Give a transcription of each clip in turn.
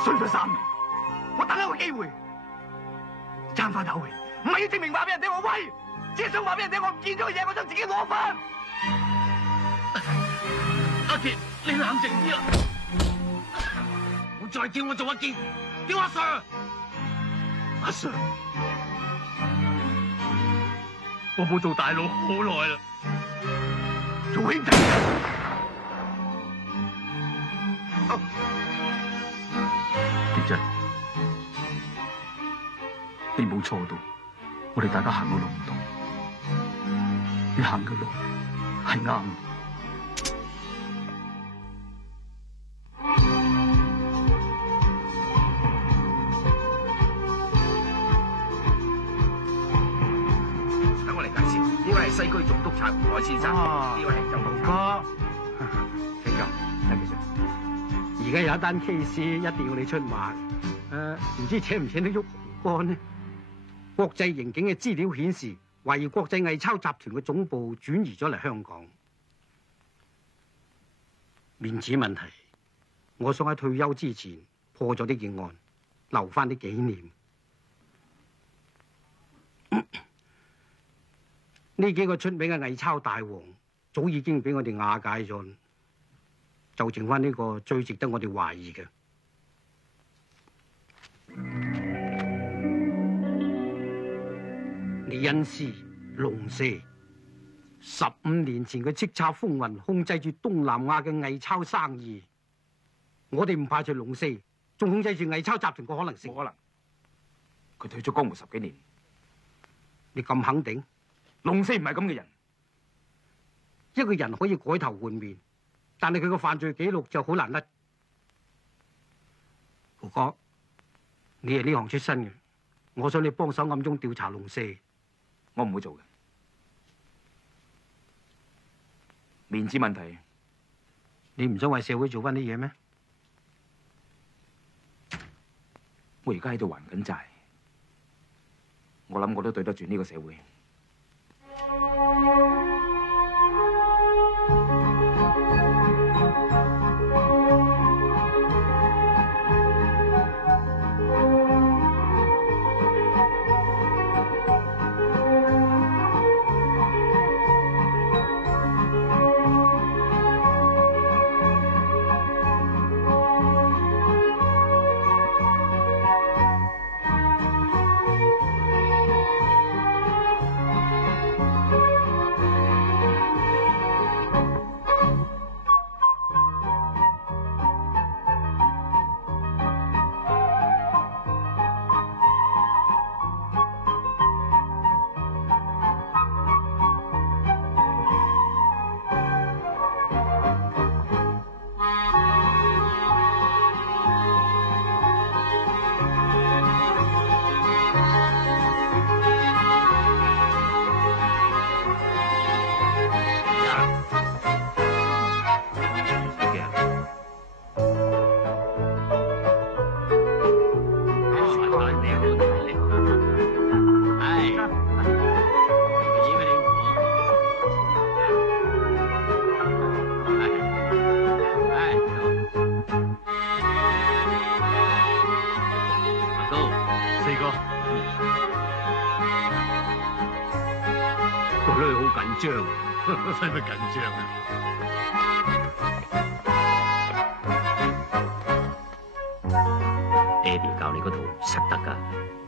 衰咗3年，我等一個機會，爭翻口氣，唔係要證明話俾人聽我威，只係想話俾人聽我唔見咗嘅嘢，我想自己攞翻。阿杰，你冷靜啲啦，唔好再叫我做阿杰，叫阿 Sir。阿 Sir， 我冇做大佬好耐啦，做兄弟。杰仔，你冇錯到，我哋大家行嘅路唔同，你行嘅路係啱。等我嚟介紹，呢位係西區總督察胡海先生，呢位係周督察。請坐，多謝。而家有一單 case 一定要你出馬，唔知請唔請得喐紅干呢？國際刑警嘅資料顯示，懷疑國際偽鈔集團嘅總部轉移咗嚟香港。面子問題，我想喺退休之前破咗呢件案，留翻啲紀念。呢幾個出名嘅偽鈔大王，早已經俾我哋瓦解咗，就剩翻呢個最值得我哋懷疑嘅。李恩師龍蛇，15年前佢叱咤風雲，控制住東南亞嘅偽鈔生意。我哋唔排除龍蛇仲控制住偽鈔集團嘅可能性。冇可能，佢退咗江湖10幾年。你咁肯定？龍四唔係咁嘅人。一個人可以改頭換面，但係佢個犯罪記錄就好難甩。胡哥，你係呢行出身嘅，我想你幫手暗中調查龍四。我唔會做嘅。面子問題，你唔想為社會做翻啲嘢咩？我而家喺度還緊債，我諗我都對得住呢個社會。使乜緊張啊？爹哋教你嗰套實得㗎。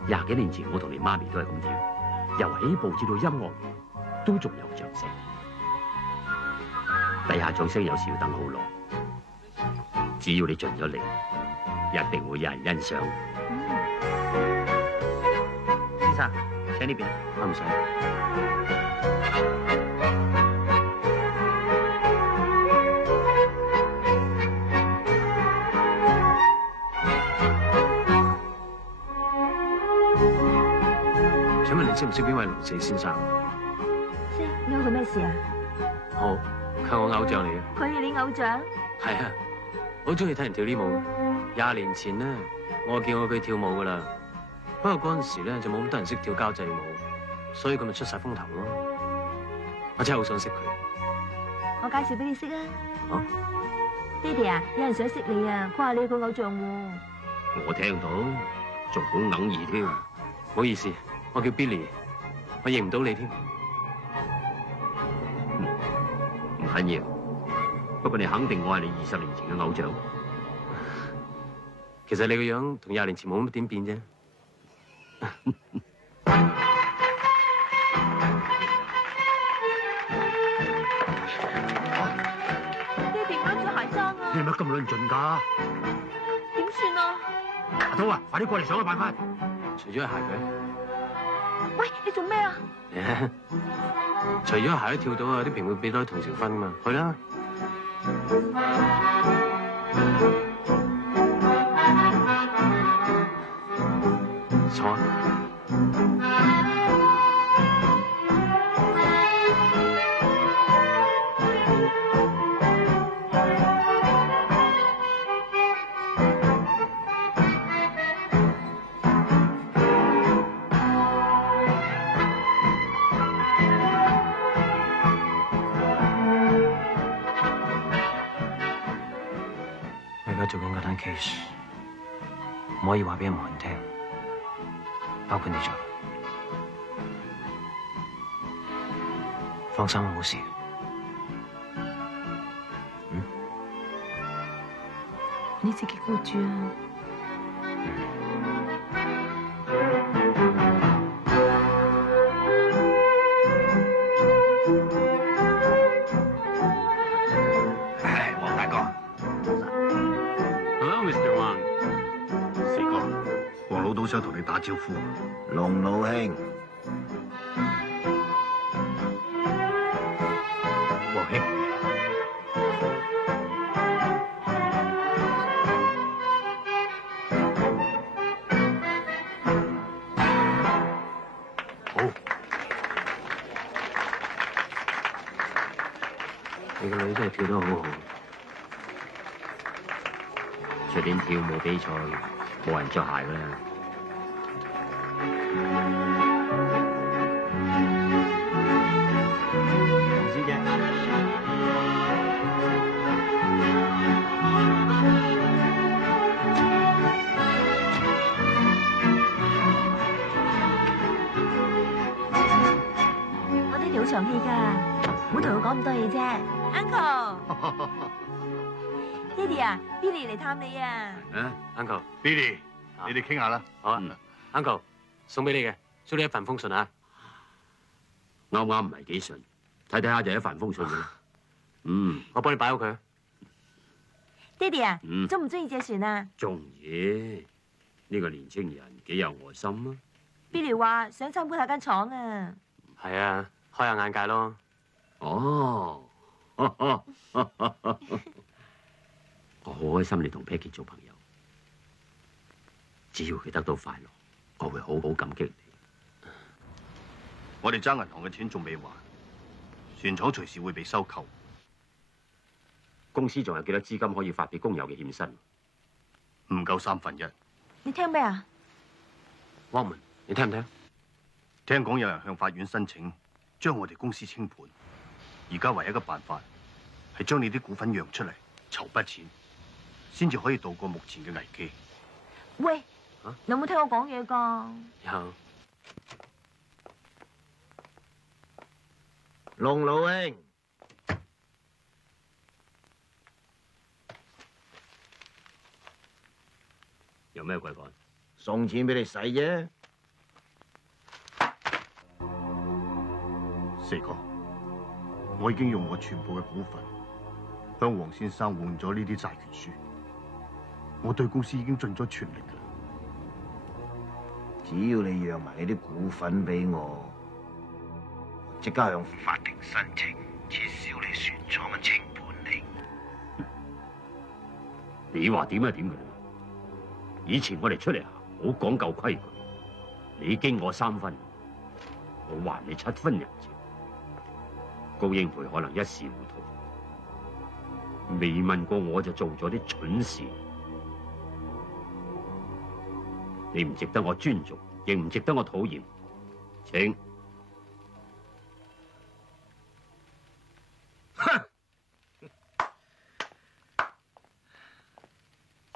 20幾年前我同你媽咪都係咁跳，由起步至到音樂都仲有掌聲。地下掌聲有時要等好耐，只要你盡咗力，一定會有人欣賞。先生，請呢邊。唔使。請問你識唔識邊位龍四先生？識，有佢咩事啊？好，佢係我偶像嚟嘅。佢係你偶像？係啊，好中意睇人跳呢舞。20年前呢，我見過佢跳舞噶啦。不過嗰陣時咧就冇咁多人識跳交際舞，所以佢咪出晒風頭咯。我真係好想識佢。我介紹俾你識啊。好。爹哋啊，有人想識你啊，佢話你係佢偶像喎。我聽到，仲好哽耳添。唔好意思，我叫 Billy， 我認唔到你添。唔緊要，不過你肯定我係你20年前嘅偶像。其實你個樣同20年前冇乜點變啫。爹哋唔啱着鞋踭啊！你係咪咁論盡㗎？點算啊？阿濤啊，快啲過嚟想個辦法。除咗鞋佢，喂，你做咩啊？除咗鞋都跳到啊！啲評會俾多同情分嘛，去啦。坐啊！我而家做緊嗰單 case， 唔可以話俾任何人聽，包括你在內。放心，我冇事。你自己顧住啊！黃大哥， Hello, Mr. Wang。四哥，黃老都想同你打招呼。龍老兄，黃兄，好。你個女真係跳得好好。出年跳舞比賽冇人着鞋㗎啦。黃小姐，我爹哋好長氣㗎，唔好同佢講咁多嘢啫。Uncle，爹哋啊 ，Billy 嚟探你啊！啊 ，Uncle， Billy，你哋傾下啦。好啊，Uncle， 送俾你嘅，祝你一帆風順啊！啱啱唔係幾順，睇睇下就一帆風順嘅啦。我幫你擺好佢。爹哋啊，嗯中唔中意隻船啊中意呢個年青人幾有愛心啊！ ？Billy 話想參觀下間廠啊。係啊，開下眼界咯。哦，我好開心你同 Peggy 做朋友。只要佢得到快樂，我會好好感激你。我哋爭銀行嘅錢仲未還，船廠隨時會被收購。公司仲有幾多資金可以發俾工友嘅欠薪？唔夠1/3。你聽咩啊？ Walkman， 你聽唔聽？聽講有人向法院申請將我哋公司清盤，而家唯一嘅辦法係將你啲股份讓出嚟，籌筆錢，先至可以渡過目前嘅危機。喂，啊你有冇聽我講嘢㗎？有。龍老兄，有咩鬼講？送錢俾你使啫。四哥，我已經用我全部嘅股份向黃先生換咗呢啲債權書，我對公司已經盡咗全力㗎啦。只要你讓埋你啲股份俾我，即刻向法庭申請撤銷你船廠嘅清盤令。你話點就點㗎啦！以前我哋出嚟行好講究規矩，你經我3分，我還你7分人情。高英培可能一時糊塗，未問過我就做咗啲蠢事。你唔值得我尊重，亦唔值得我討厭。請。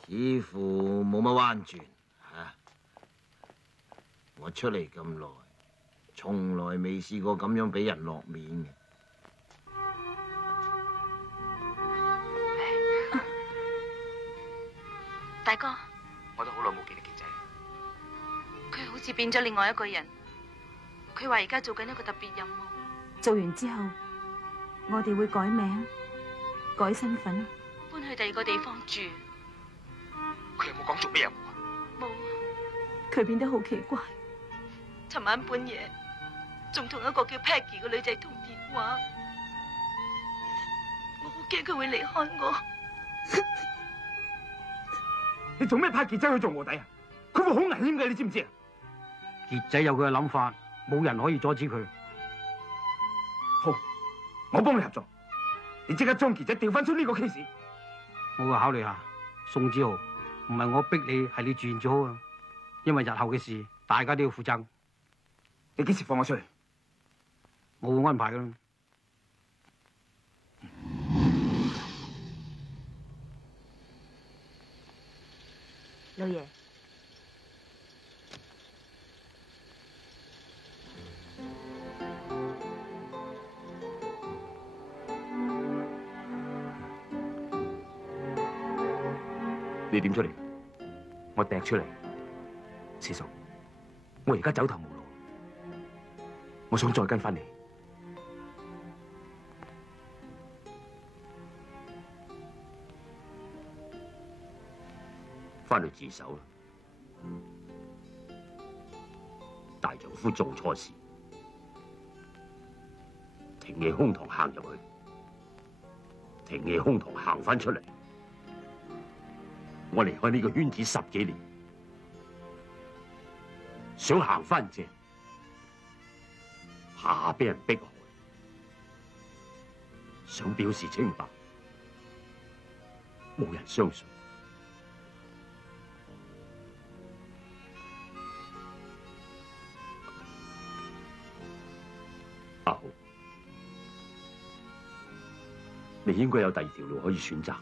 似乎冇乜彎轉嚇。我出嚟咁耐，從來未試過咁樣俾人落面嘅。大哥，我都好耐冇見你傑仔。佢好似變咗另外一個人。佢話而家做緊一個特別任務，做完之後，我哋會改名、改身份，搬去第二個地方住。佢有冇講做咩任務啊？冇啊！佢變得好奇怪。尋晚半夜仲同一個叫 Peggy 嘅女仔通電話，我好驚佢會離開我。你做咩派傑仔去做卧底啊？佢會好危險嘅，你知唔知啊？傑仔有佢嘅諗法，冇人可以阻止佢。好，我幫你合作，你即刻將傑仔調翻出呢個 case。我會考慮下，宋子豪，唔係我逼你，係你自願最好啊！因為日後嘅事，大家都要負責。你幾時放我出嚟？我會安排噶啦。老爺，你點出嚟？我掟出嚟。師叔，我而家走投無路，我想再跟翻你。翻去自首啦！大丈夫做錯事，挺起胸膛行入去，挺起胸膛行翻出嚟。我離開呢個圈子10幾年，想行翻正，下下俾人迫害，想表示清白，冇人相信。阿豪，你應該有第二條路可以選擇。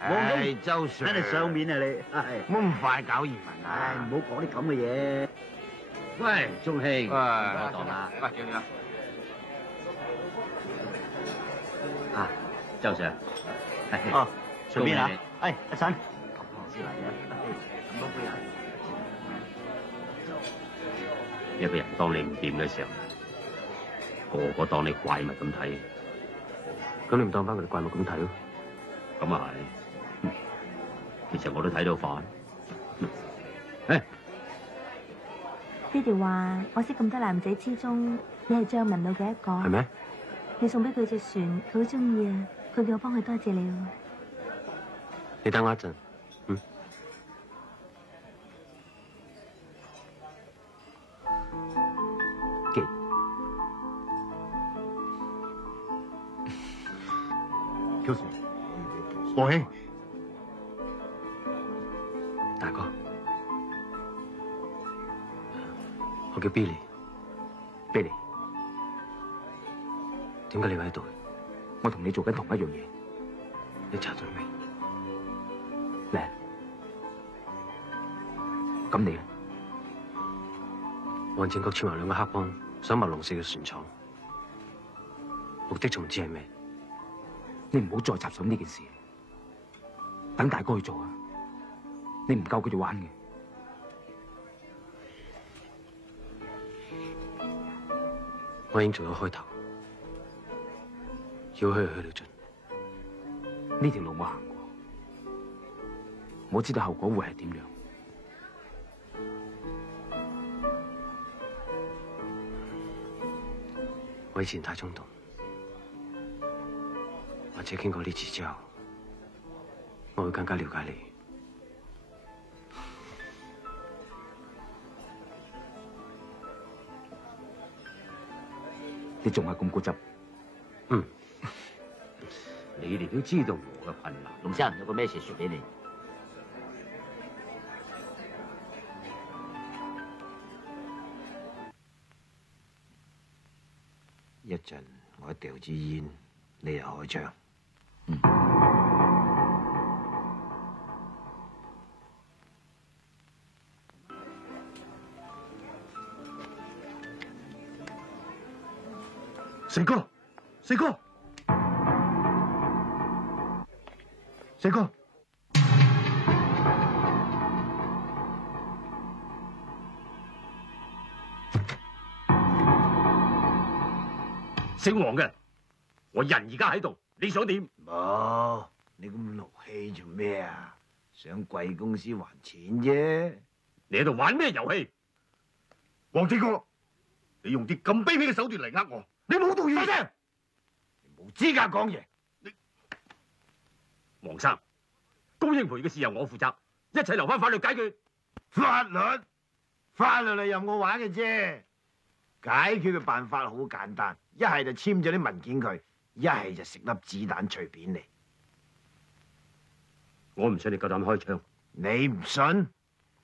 唉，周 Sir，睇你上面啊你，唔好咁快搞移民唉，啊！唔好講啲咁嘅嘢。喂，鐘兄，我當啦。喂，叫你啊！啊，周 Sir，哦，隨便啊恭喜。哎，一陣。咁先嚟嘅，咁多杯啊！一個人當你唔掂嘅時候，個個當你怪物咁睇，咁你唔當翻佢哋怪物咁睇咯？咁啊係。其實我都睇到反。爹哋話我識咁多男仔之中，你係最有文路嘅一個。係咩？你送俾佢隻船，佢好中意啊！佢叫我幫佢多謝你喎。你等我一陣。叫誰？羅兄，大哥，我叫 Billy。Billy，點解你會喺度？我同你做緊同一樣嘢。你查咗未？嚟，咁你咧？案政局簽埋2個黑幫，想密龍4個船廠，目的仲唔知係咩？你唔好再插手呢件事，等大哥去做啊！你唔夠佢哋玩嘅。我已經做咗開頭，要去到盡。呢條路我行過，我知道後果會係點樣。我以前太衝動，或者經過呢次之後，我會更加了解你。你仲係咁固執？你哋都知道我嘅困難。龍生有個 message 俾你。一陣我掉支煙，你又開槍。四哥，四哥，四哥，姓黃嘅，我人而家喺度，你想點？冇，你咁怒氣做咩啊？想貴公司還錢啫。你喺度玩咩遊戲？黃四哥，你用啲咁卑鄙嘅手段嚟呃我，你冇道義。收聲！你冇資格講嘢。黃生，高英培嘅事由我負責，一切留翻法律解決。法律係任我玩嘅啫。解決嘅辦法好簡單，一係就簽咗啲文件佢，一係就食粒子彈隨便你。我唔信你夠膽開槍。你唔信？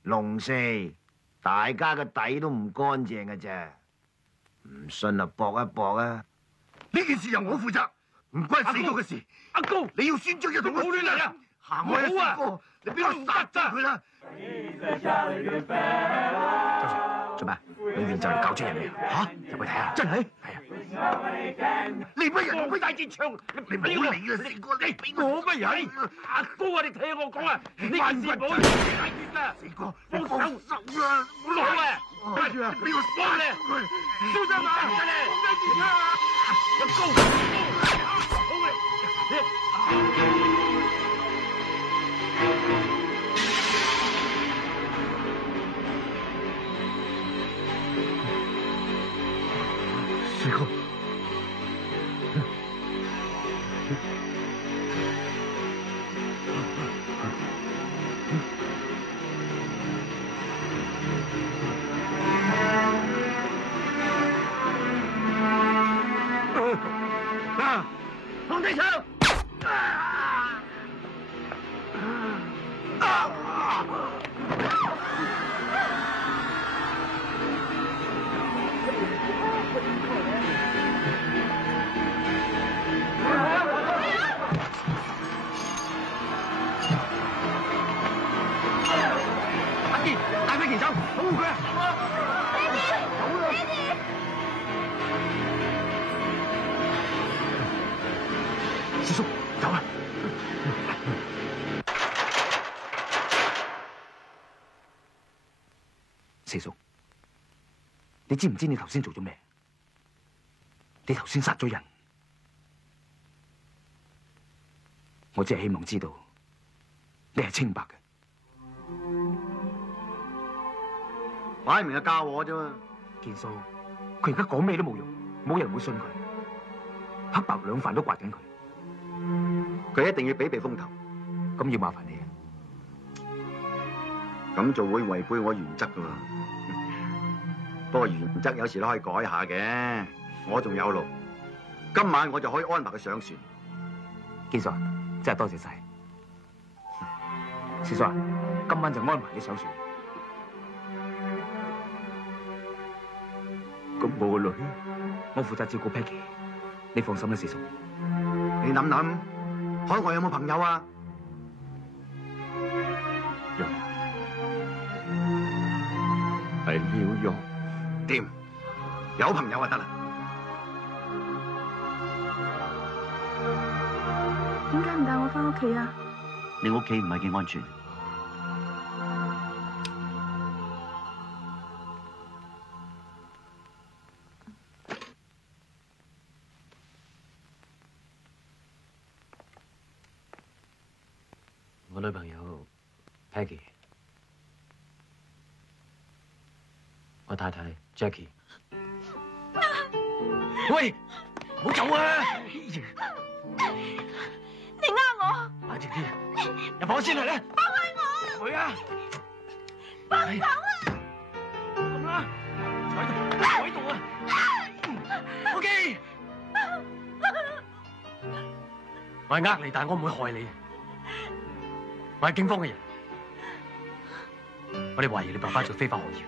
龍四，大家嘅底都唔乾淨嘅啫。唔信啊，搏一搏啊！呢件事由我負責，唔關四哥嘅事。阿高，你要宣張就同我亂嚟啊！行開啊，四哥，你俾我殺咗佢啦！做咩？裏面就嚟搞出人嚟啊！入去睇下。真係？係啊。你乜人？我帶支槍，你唔好理啊！四哥，你俾我乜人？阿高啊，你聽我講啊！呢件事冇人解決啊！四哥，放手啊！我攞啊！跟住啊，俾我幫你，小心啊！真係，放低支槍啊！阿高，好嘅。四哥，放低槍！帶飛旗走，保護佢啊！師叔，走啊！四叔，你知唔知你頭先做咗咩？你頭先殺咗人。我只係希望知道你係清白嘅。擺明係教我啫嘛。健叔，佢而家講咩都冇用，冇人會信佢。黑白兩範都刮緊佢，佢一定要避避風頭，咁要麻煩你啊！咁做會違背我原則噶嘛。不過原則有時都可以改下嘅。我仲有路，今晚我就可以安排佢上船。健叔，真係多謝晒。師叔啊，今晚就安排你上船。咁我個女，我負責照顧 Peggy， 你放心啦，師叔。你諗諗，海外有冇朋友啊？有，喺紐約。掂，有朋友就得啦。點解唔帶我翻屋企啊？你屋企唔係幾安全。我女朋友 Peggy， 我太太 Jackie。喂，唔好走啊！你呃我，冷靜啲，入房先嚟啦！放開我！唔會啊！放手啊！咁啦，坐喺度啊 ！OK。我係呃你，但我唔會害你。我係警方嘅人，我哋懷疑你爸爸做非法行業，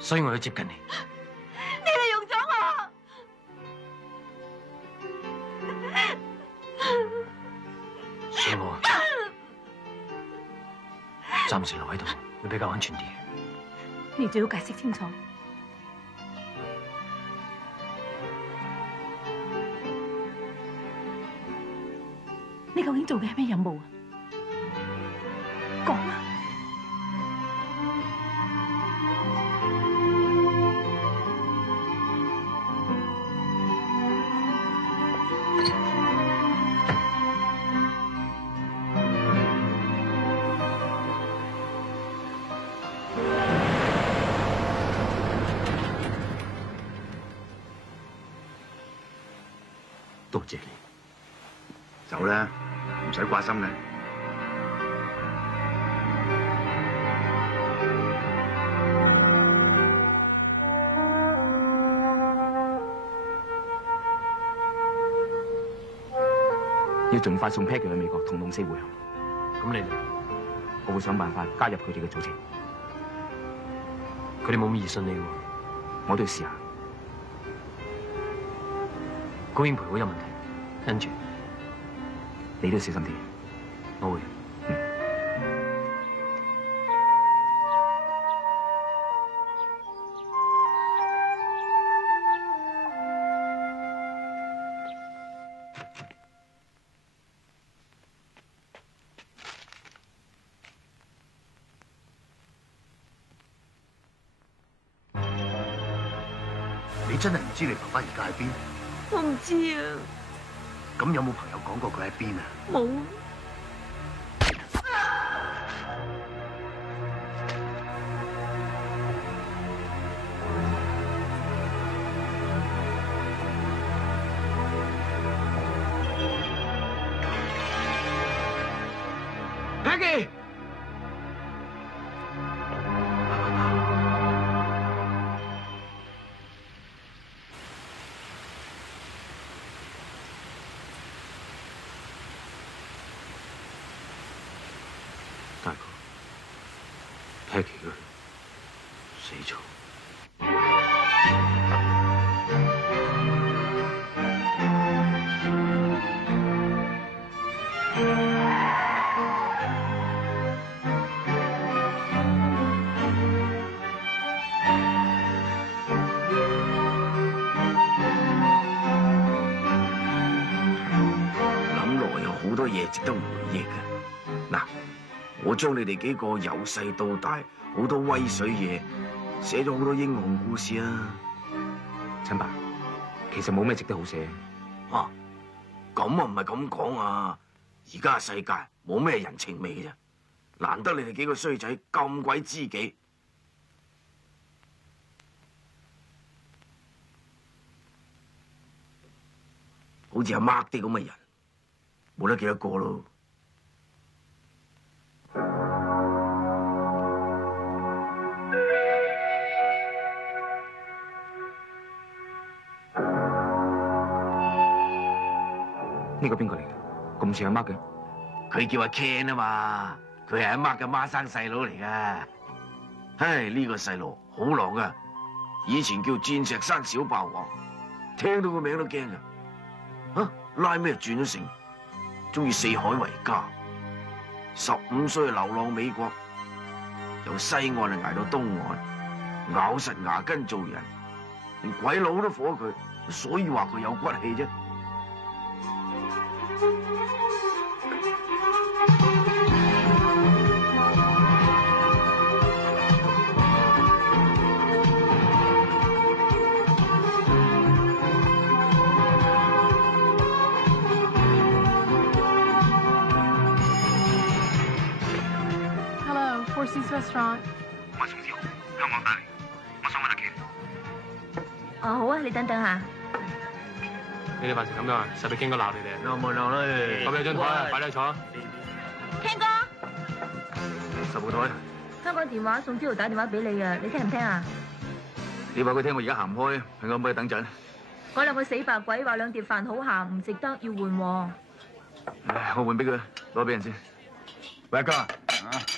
所以我要接近你。你利用咗我，暫時留喺度會比較安全啲。你最好解釋清楚。你究竟做嘅係咩任務啊？講啊！多謝你。走啦，唔使掛心啦。要盡快送 Peggy 去美國同龍四會合。咁你哋，我會想辦法加入佢哋嘅組織。佢哋冇咁易信你喎。我都要試下。高英培好有問題，跟住你都要小心啲。我會。你真係唔知你爸爸而家喺邊？我唔知啊，咁有冇朋友講過佢喺邊啊？冇。Peggy，大哥 ，Peggy 佢死咗。好多嘢值得回憶嘅。嗱，我將你哋幾個由細到大好多威水嘢，寫咗好多英雄故事啊。陳伯，其實冇咩值得好寫。啊，咁啊唔係咁講啊！而家世界冇咩人情味嘅啫，難得你哋幾個衰仔咁鬼知己。好似阿 Mark 啲咁嘅人，冇得幾多個咯。呢個邊個嚟嘅？咁似阿 Mark 嘅？佢叫阿 Ken 啊嘛，佢係阿 Mark 嘅孖生細佬嚟噶。唉，呢個細路好狼噶，以前叫鑽石山小霸王，聽到個名都驚噶。啊，拉咩轉咗成，中意四海為家。15歲流浪美國，由西岸捱到東岸，咬實牙根做人，連鬼佬都火佢，所以話佢有骨氣啫。Four Seas Restaurant。我係宋子豪，香港打嚟，我想揾阿 Ken。哦，好啊，你等等下。你哋扮成咁樣啊？使唔使經過鬧你哋？鬧咪鬧啦！咁有張台啊，快啲去坐。聽哥10號台。香港電話，宋之豪打電話俾你啊，你聽唔聽啊？你話佢聽我而家行唔開，係我唔可以等陣。嗰兩個死白鬼話兩碟飯好鹹，唔值得，要換喎。唉，我換俾佢，攞俾人先。喂，阿哥，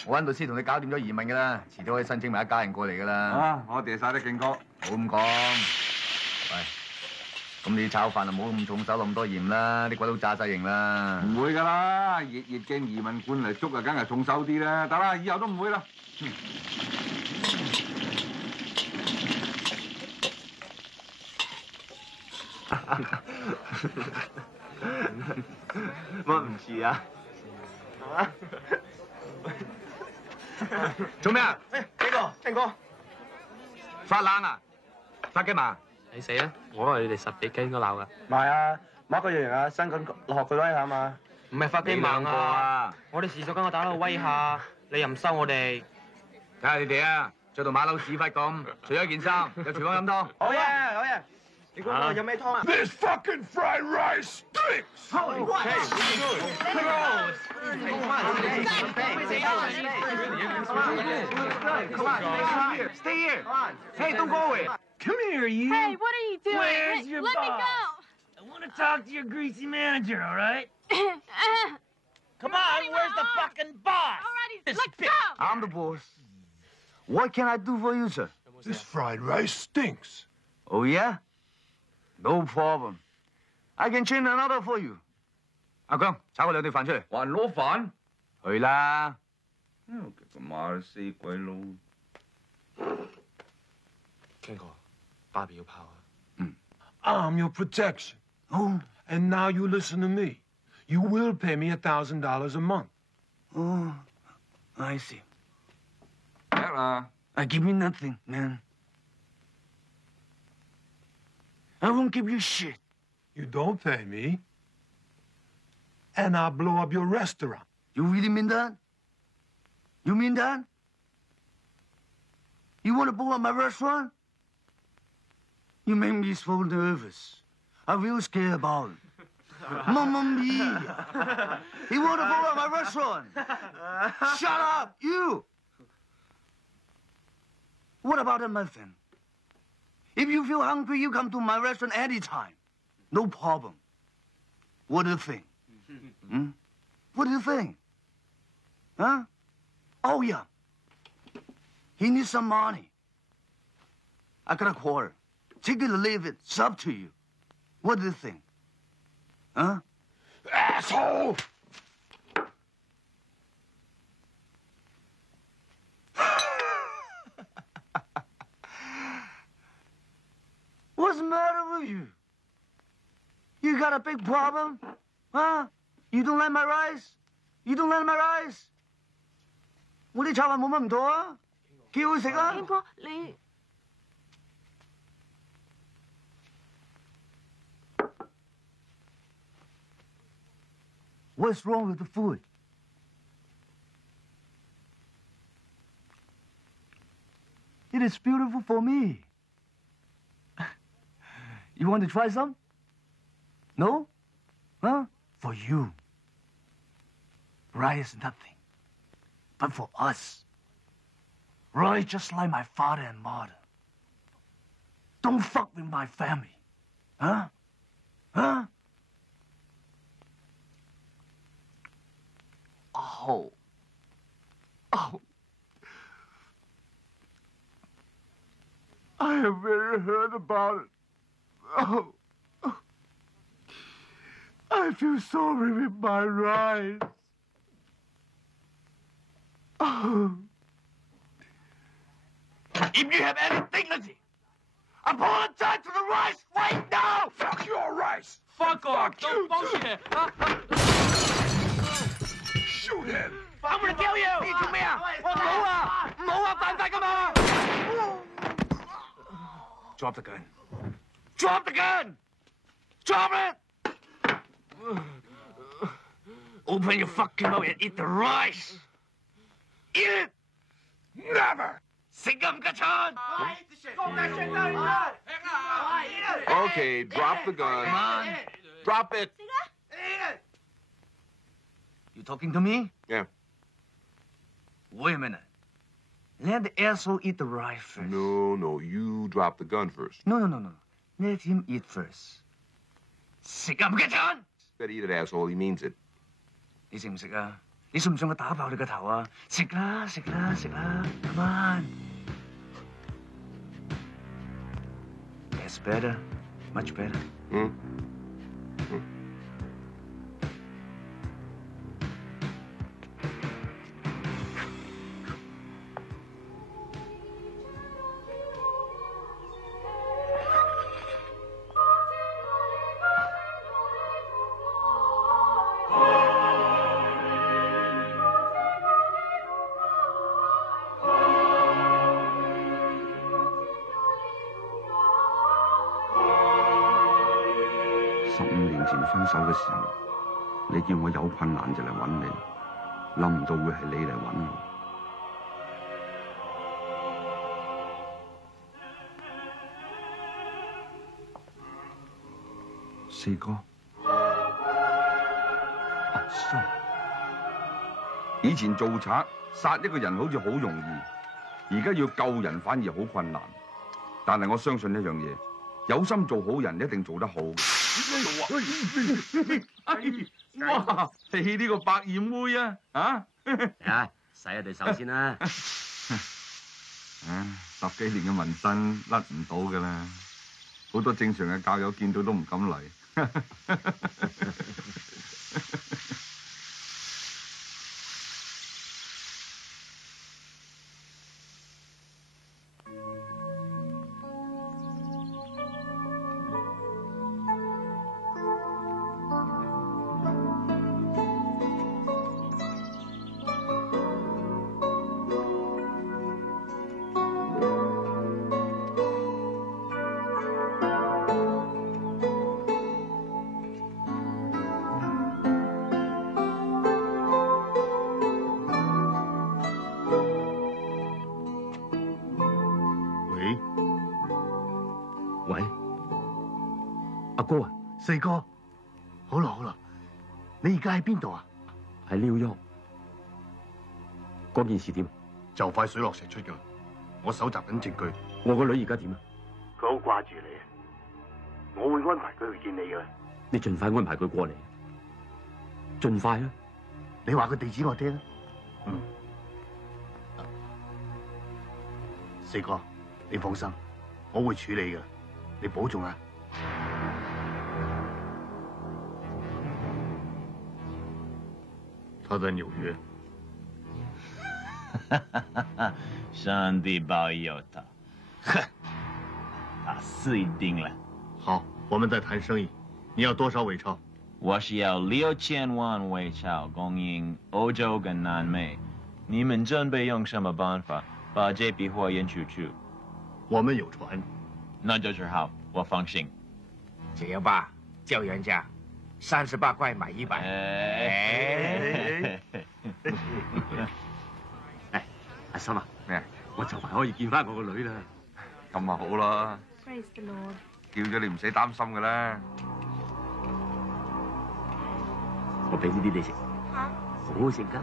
我揾律師同你搞掂咗移民噶啦，遲啲可以申請埋一家人過嚟噶啦。啊，我哋晒得勁哥。冇咁講。喂，咁你炒飯就冇咁重手咁多鹽啦，啲鬼佬炸晒型啦。唔會㗎啦，熱鏡移民罐嚟捉啊，梗係重手啲啦。得啦，以後都唔會啦。乜唔似啊？做咩啊？聽哥，發冷啊？發雞嘛？你死啦！我係你哋10幾雞應該鬧噶。唔係啊，某一個樣啊，新緊落學佢威下嘛。唔係發雞盲啊！我哋時數跟我打喺度威下，你又唔收我哋。睇下你哋啊，着到馬騮屎忽咁，除咗件衫，有廚房飲湯。好嘢，好嘢。你估我有咩湯啊 ？This fucking fried rice stinks. Stay here. Hey, don't go away. Come here, you. Hey, what are you doing? Where's your Let me boss? go. I want to talk to your greasy manager, all right? Come on, where's the fucking boss? Alrighty, let's go. I'm the boss. What can I do for you, sir? This fried rice stinks. Oh, yeah? No problem. I can change another for you. 阿姜，炒我2碟飯出嚟。還攞飯？去啦。馬死鬼佬。Ken哥，爸比要跑啊。I'm your protection. Oh. And now you listen to me. You will pay me $1,000 a month. Oh, I see. 得啦。I give you nothing, man. I won't give you shit. You don't pay me. And I'll blow up your restaurant. You really mean that? You mean that? You want to blow up my restaurant? You make me so nervous. I feel scared about it. Mamma mia! You want to blow up my restaurant? Shut up, you! What about it, my friend? If you feel hungry, you come to my restaurant anytime. No problem. What do you think? What do you think? Huh? Oh, yeah. He needs some money. I got a quarter. Take it or leave it. It's up to you. What do you think? Huh? Asshole! What's the matter with you? You got a big problem? Huh? You don't like my rice? You don't like my rice? 我啲炒飯冇乜唔妥啊，幾好食啊！興哥，你 What's wrong with the food? It is beautiful for me. You want to try some? No? Huh? For you. Rice is nothing. But for us, rice just like my father and mother. Don't fuck with my family. Huh? Huh? Oh. Oh. I have very heard about it. Oh. I feel sorry with my rice. Oh. If you have any dignity, apologize to the rice right now! Fuck your rice! Fuck off! you Don't too. bullshit! Shoot him! I'm gonna kill you! 你做咩啊？我唔好啊！唔好啊！犯法㗎嘛！ Drop the gun! Drop the gun! Drop it! Open your fucking mouth and eat the rice! Eat it! Never! 食咁嘅餐！ Okay, drop the gun. Come on. Drop it. You talking to me? Yeah. Wait a minute. Let the asshole eat the rice first. No, you drop the gun first. No. Let him eat first. 食咁嘅餐！ Better eat it, asshole. He means it. 你食唔食啊？你信唔信我打爆你個頭啊？食啦！Come on. That's better. Much better. 15年前分手嘅時候，你叫我有困難就嚟揾你，諗唔到會係你嚟揾我。四哥，阿叔，以前做賊殺一個人好似好容易，而家要救人反而好困難。但係我相信一樣嘢，有心做好人一定做得好嘅。哇！你呢個百厭妹啊，啊！洗下對手先啦。10幾年嘅紋身甩唔到噶啦，好多正常嘅教友見到都唔敢嚟。四哥，好啦，你而家喺邊度啊？喺紐約。嗰件事點？就快水落石出噶啦，我搜集緊證據。我個女而家點啊？佢好掛住你，我會安排佢去見你嘅。你盡快安排佢過嚟，盡快啊！你話個地址我聽啊。四哥，你放心，我會處理嘅，你保重啊！他在紐約。上帝保佑他。哼，他死一定了。好，我们在谈生意。你要多少伪钞？我是要6000万伪钞供应欧洲跟南美。你们准备用什么办法把这批货运出去？我们有船。那就是好，我放心。这样吧，叫人家38塊買100。阿心啊，咩？我就快可以見翻我個女啦。咁咪好啦。Praise the Lord。叫咗你唔使擔心噶啦。我俾呢啲你食，好好食噶。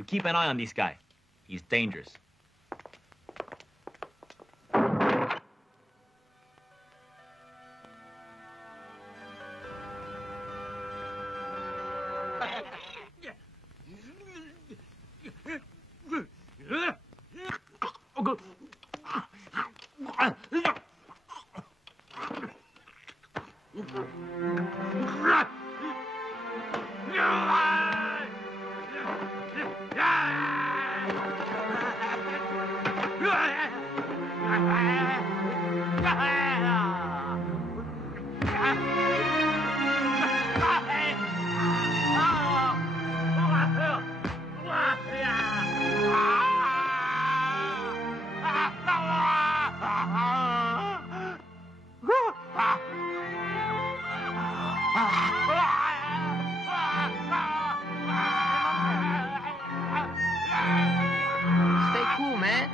You keep an eye on this guy. He's dangerous. Stay cool, man.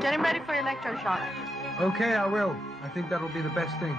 Get him ready for electroshock. Okay, I will. I think that'll be the best thing.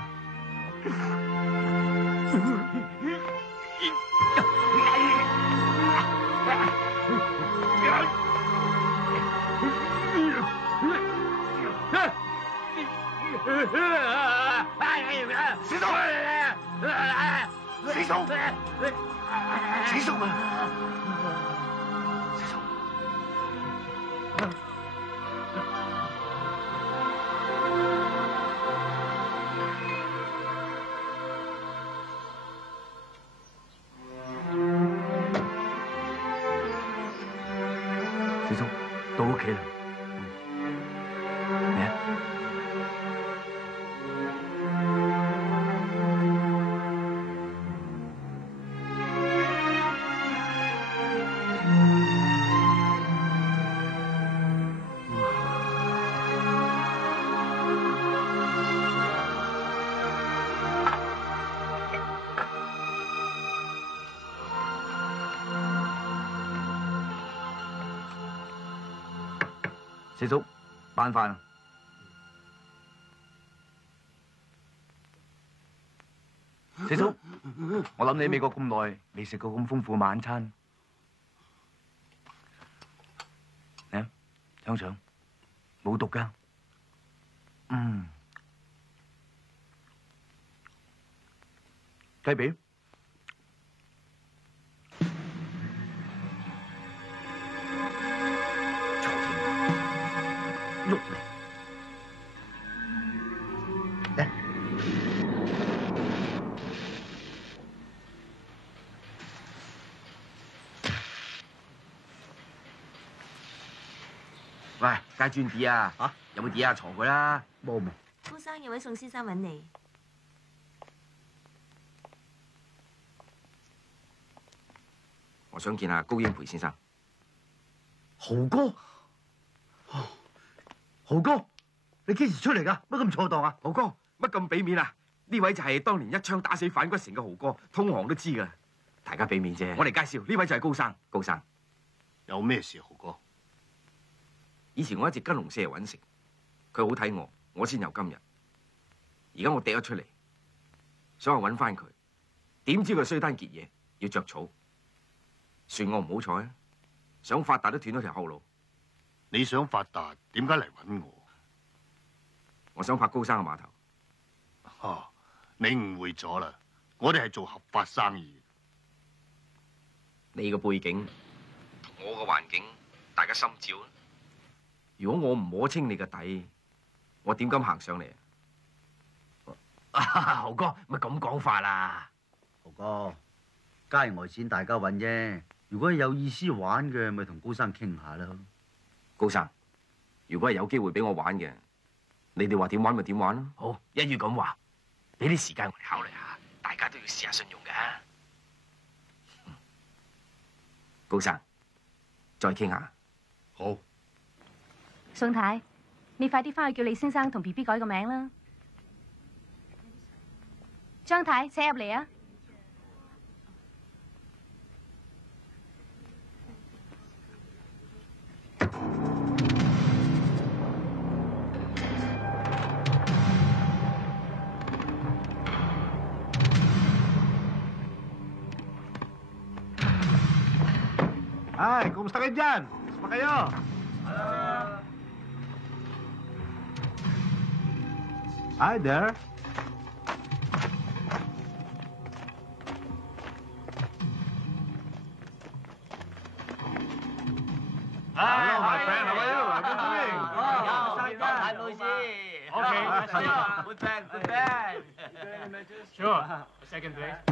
四叔，到屋企啦。嚟啊！四叔，晚飯啊！四叔，我諗你喺美國咁耐，未食過咁豐富嘅晚餐。嚟啊，香腸，冇毒㗎。雞髀。肉嚟，嚟。喂，街磚啲啊！嚇，有冇啲啊？藏佢啦。冇。高生有位宋先生揾你。我想見下高英培先生。豪哥。豪哥，你幾時出嚟㗎？乜咁錯當啊？豪哥，乜咁俾面啊？呢位就係當年一槍打死反骨城嘅豪哥，通行都知㗎。大家俾面啫。我嚟介紹，呢位就係高生。高生，有咩事，豪哥？以前我一直跟龍四爺揾食，佢好睇我，我先有今日。而家我掟咗出嚟，想話揾翻佢，點知佢衰單結嘢，要着草。算我唔好彩啊！想發達都斷咗條後路。你想發達，點解嚟揾我？我想拍高生嘅碼頭。哦，你誤會咗啦，我哋係做合法生意。你嘅背景同我嘅環境，大家心照啦。如果我唔摸清你嘅底，我點敢行上嚟啊？豪哥，咪咁講法啦。豪哥，街外錢大家揾啫。如果有意思玩嘅，咪同高生傾下咯。高生，如果係有機會俾我玩嘅，你哋話點玩咪點玩咯。好，一於咁話，俾啲時間我哋考慮下，大家都要試下信用㗎。高生，再傾下。好。宋太，你快啲翻去叫李先生同 BB 改個名啦。張太，請入嚟啊！ Ay, kumusta kayo dyan? Kumusta pa kayo? Hi there. Hello, my friend. How are you? Good morning. Okay. Good band, good band. Sure. Second place.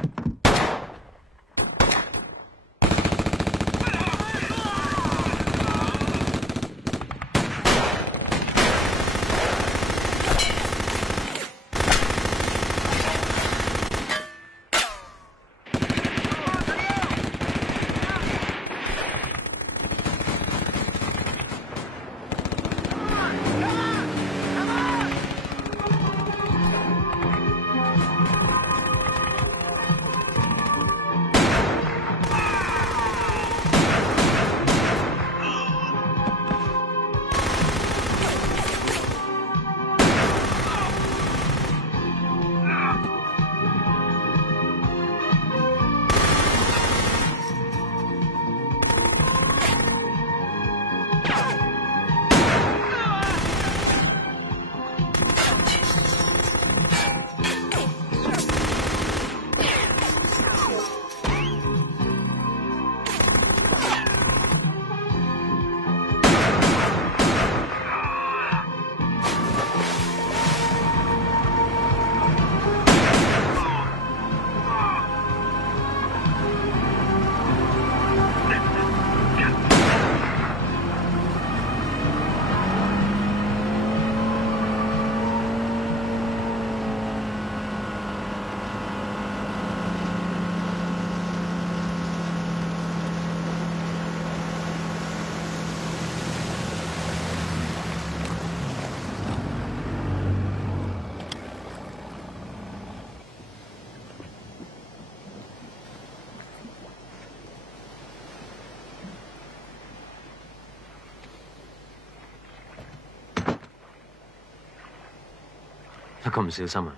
一個唔小心啊！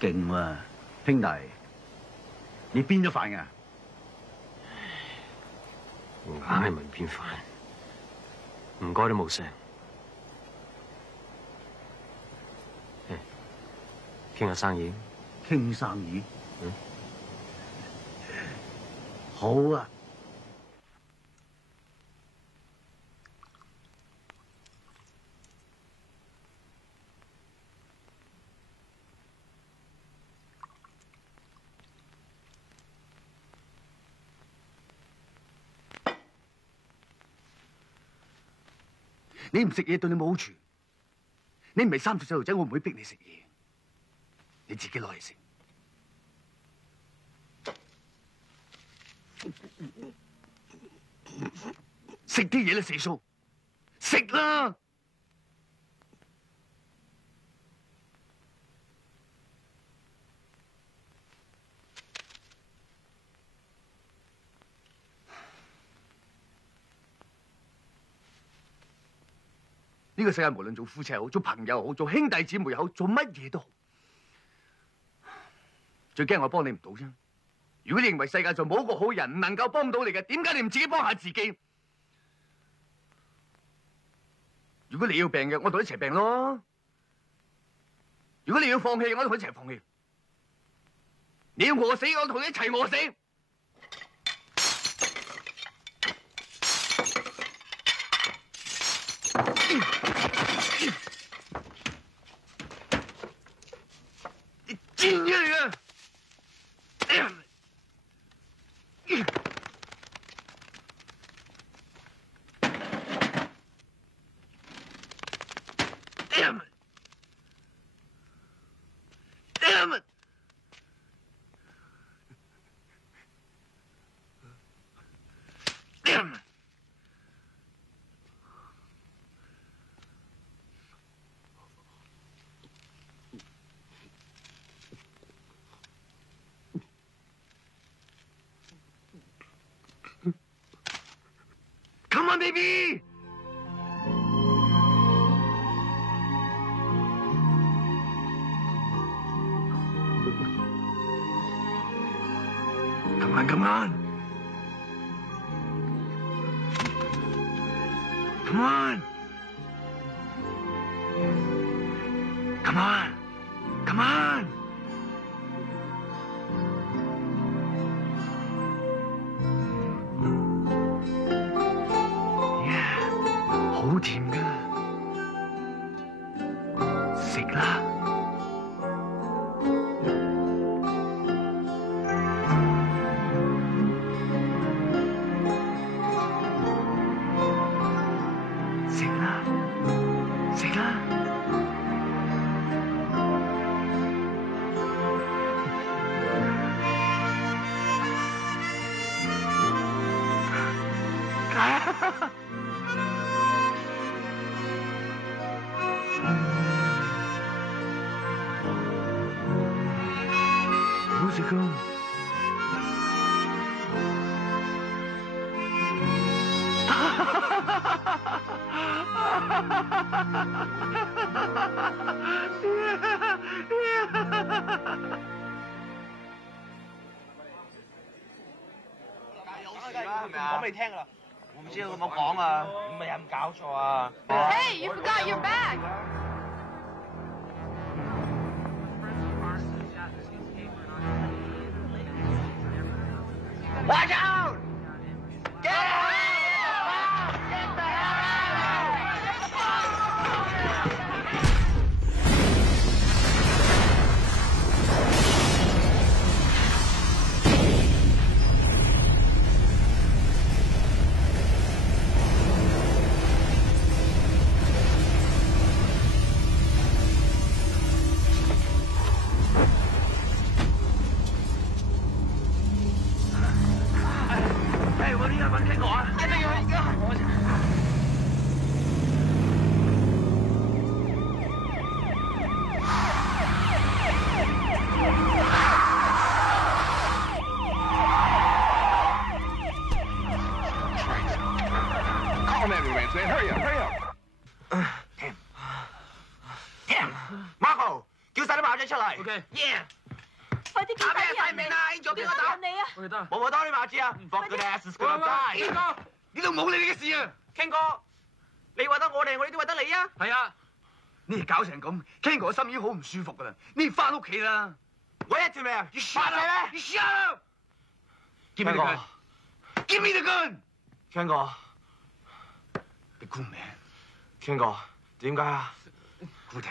勁喎，兄弟，你變咗飯㗎？硬係唔變飯，唔該都冇聲。傾下生意。傾生意？嗯。好啊。你唔食嘢對你冇好處。你唔係3歲細路仔，我唔會逼你食嘢。你自己攞嚟食。食啲嘢啦，四叔，食啦！呢個世界無論做夫妻好，做朋友好，做兄弟姊妹好，做乜嘢都好，最驚我幫你唔到啫。如果你認為世界上冇一個好人唔能夠幫到你嘅，點解你唔自己幫下自己？如果你要病嘅，我同你一齊病咯；如果你要放棄，我同你一齊放棄；你要餓死，我同你一齊餓死。你賤嘢嚟嘅！Come on, baby! Come on, come on! Come on. Come on. Come on. Yeah， 好甜㗎，食啦。食啦，食啦。好食㗎。講俾你聽㗎啦，我唔知佢有冇講啊，唔係有冇搞錯啊 Hey, you forgot your bag. Watch out! Get out! 我呢家揾傾我啊！一定要而家。Call an ambulance, man. Hurry up, hurry up. Damn. Marco， 叫晒啲馬仔出嚟。OK。Yeah。快啲叫打咩細命啊？左邊個打？你啊！我得。冇多啲馬子啊！Fuck your ass is gonna die。Ken 哥，呢度冇你哋嘅事啊 ！Ken 哥，你話得我哋，我哋都話得你啊！係啊。你哋搞成咁 ，Ken 哥心已經好唔舒服噶啦，你哋翻屋企啦。我一條命，You shut up！ You shut up！Give me the gun！ Give me the gun！Ken 哥，你估名 ？Ken 哥，點解啊？估定。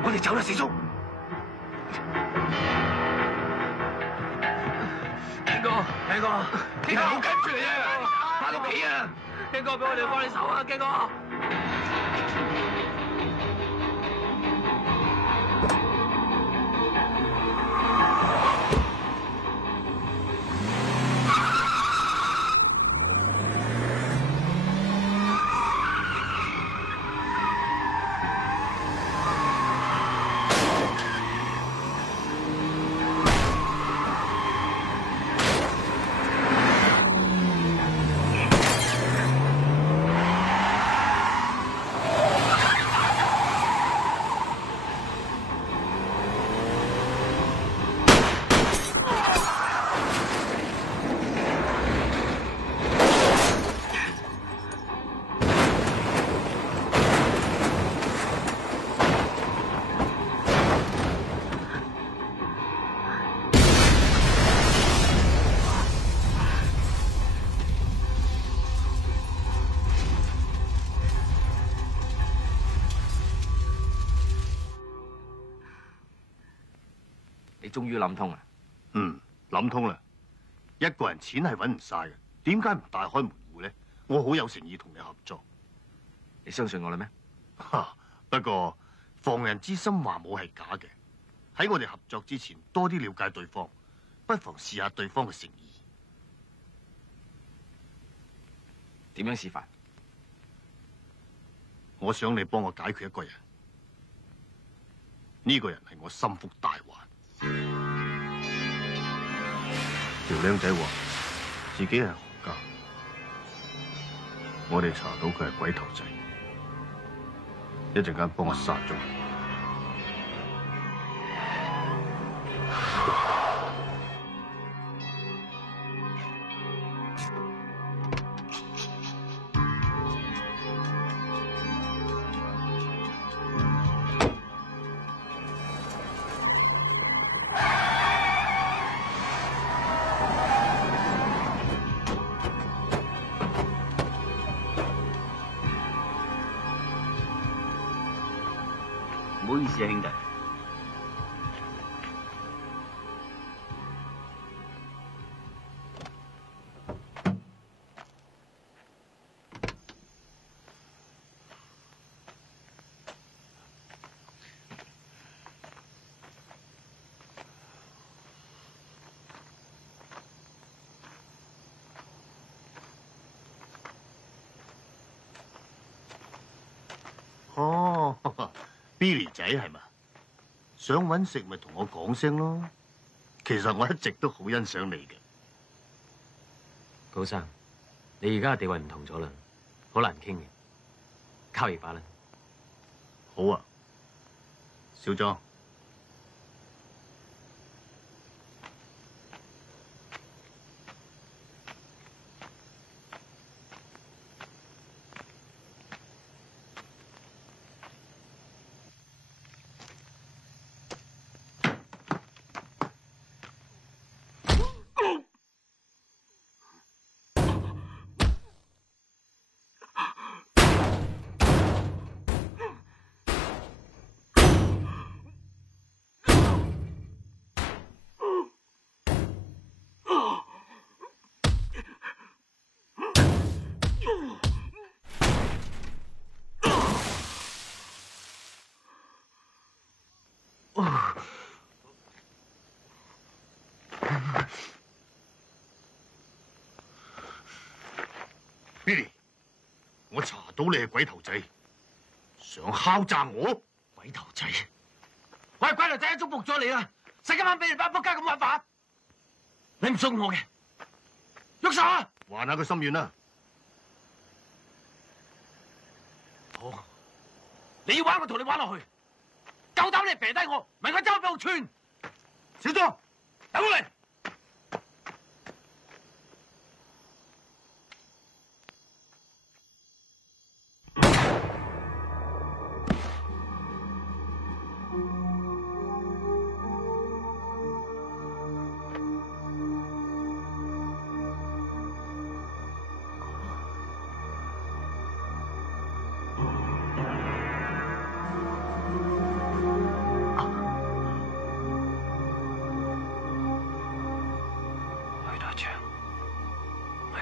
我哋走啦，四叔。Ken 哥，你唔好跟住嚟啊！翻屋企啊 ！Ken 哥，俾我哋幫你手啊 ，Ken 哥。你終於諗通啦！諗通啦，一個人錢係揾唔晒嘅，點解唔大開門戶咧？我好有誠意同你合作，你相信我啦咩？不過防人之心話冇係假嘅，喺我哋合作之前多啲了解對方，不妨試下對方嘅誠意。點樣示範？我想你幫我解決一個人，呢個人係我心腹大患。條靚仔話自己係行家，我哋查到佢係鬼頭仔，一陣間幫我殺咗佢。唔好意思啊，兄弟。哦，Billy 仔係嘛？想搵食咪同我講聲咯。其實我一直都好欣賞你嘅。高生，你而家嘅地位唔同咗啦，好難傾嘅，交易吧啦。好啊，小莊。Billy， 我查到你係鬼頭仔，想敲詐我？鬼頭仔，喂，鬼頭仔一早仆咗你啦，使今晚俾你班仆街咁玩法？你唔信我嘅，喐手啊！還下個心願啦。好，你要玩我同你玩落去，夠膽你啤低我，問我周邊度串。小莊，等我嚟。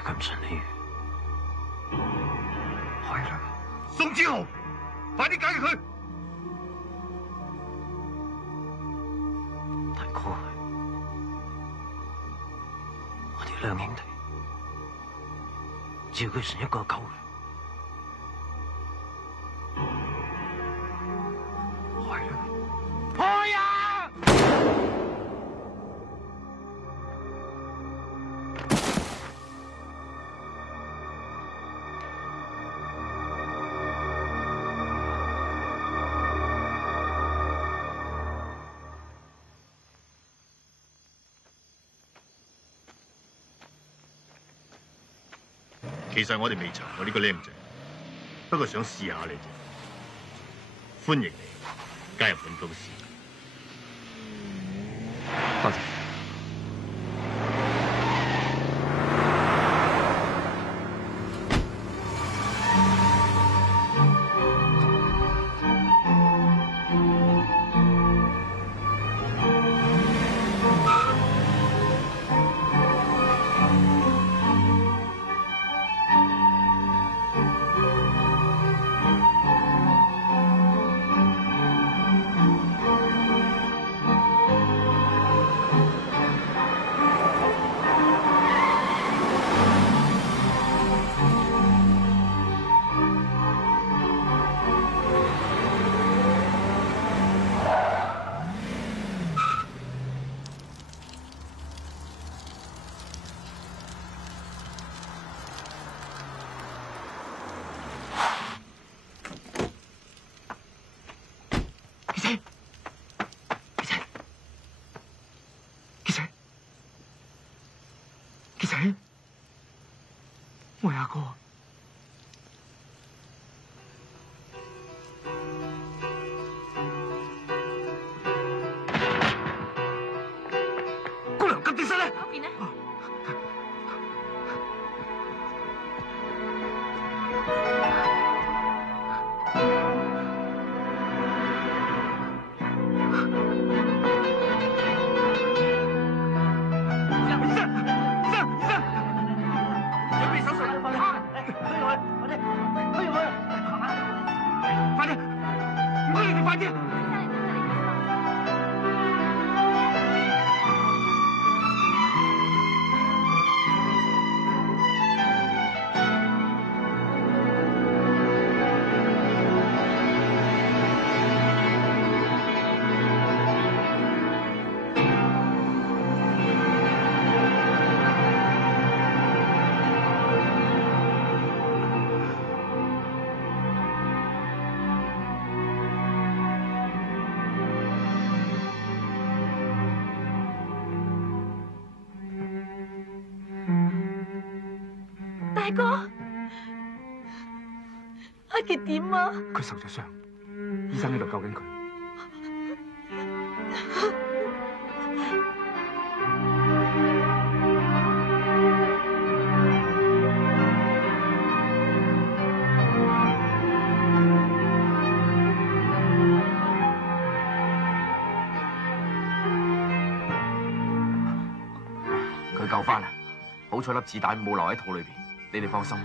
咁順利，係啦，宋子豪，快啲解決佢！大哥，我哋兩兄弟，只要佢信一個夠啦。係啦，開啊！其實我哋未查過呢個僆仔，不過想試下你啫。歡迎你加入本公司。多謝。哥。姑娘，急症室咧？嗰邊咧？大哥，阿傑點啊？佢受咗傷，醫生喺度救緊佢。佢救翻啦，好彩粒子彈冇留喺肚裏邊，你哋放心啦。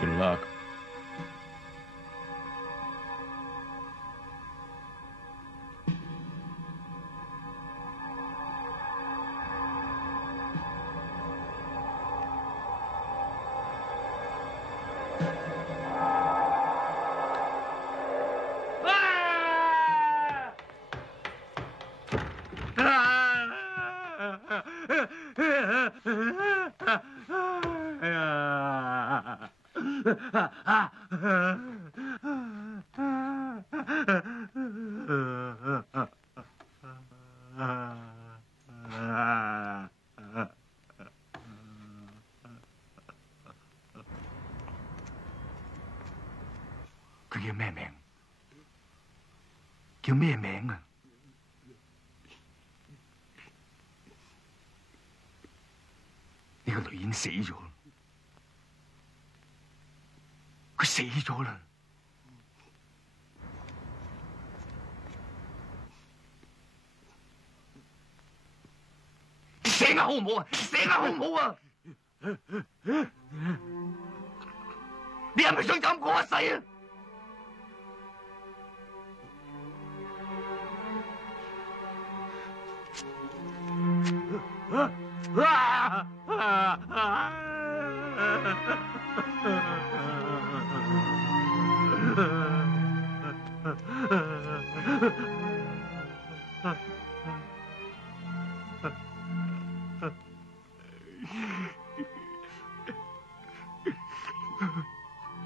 Good luck.佢叫咩名？叫咩名啊？呢個女已經死咗，佢死咗啦。醒下好唔好啊？醒下好唔好啊？你係咪想咁過一世啊？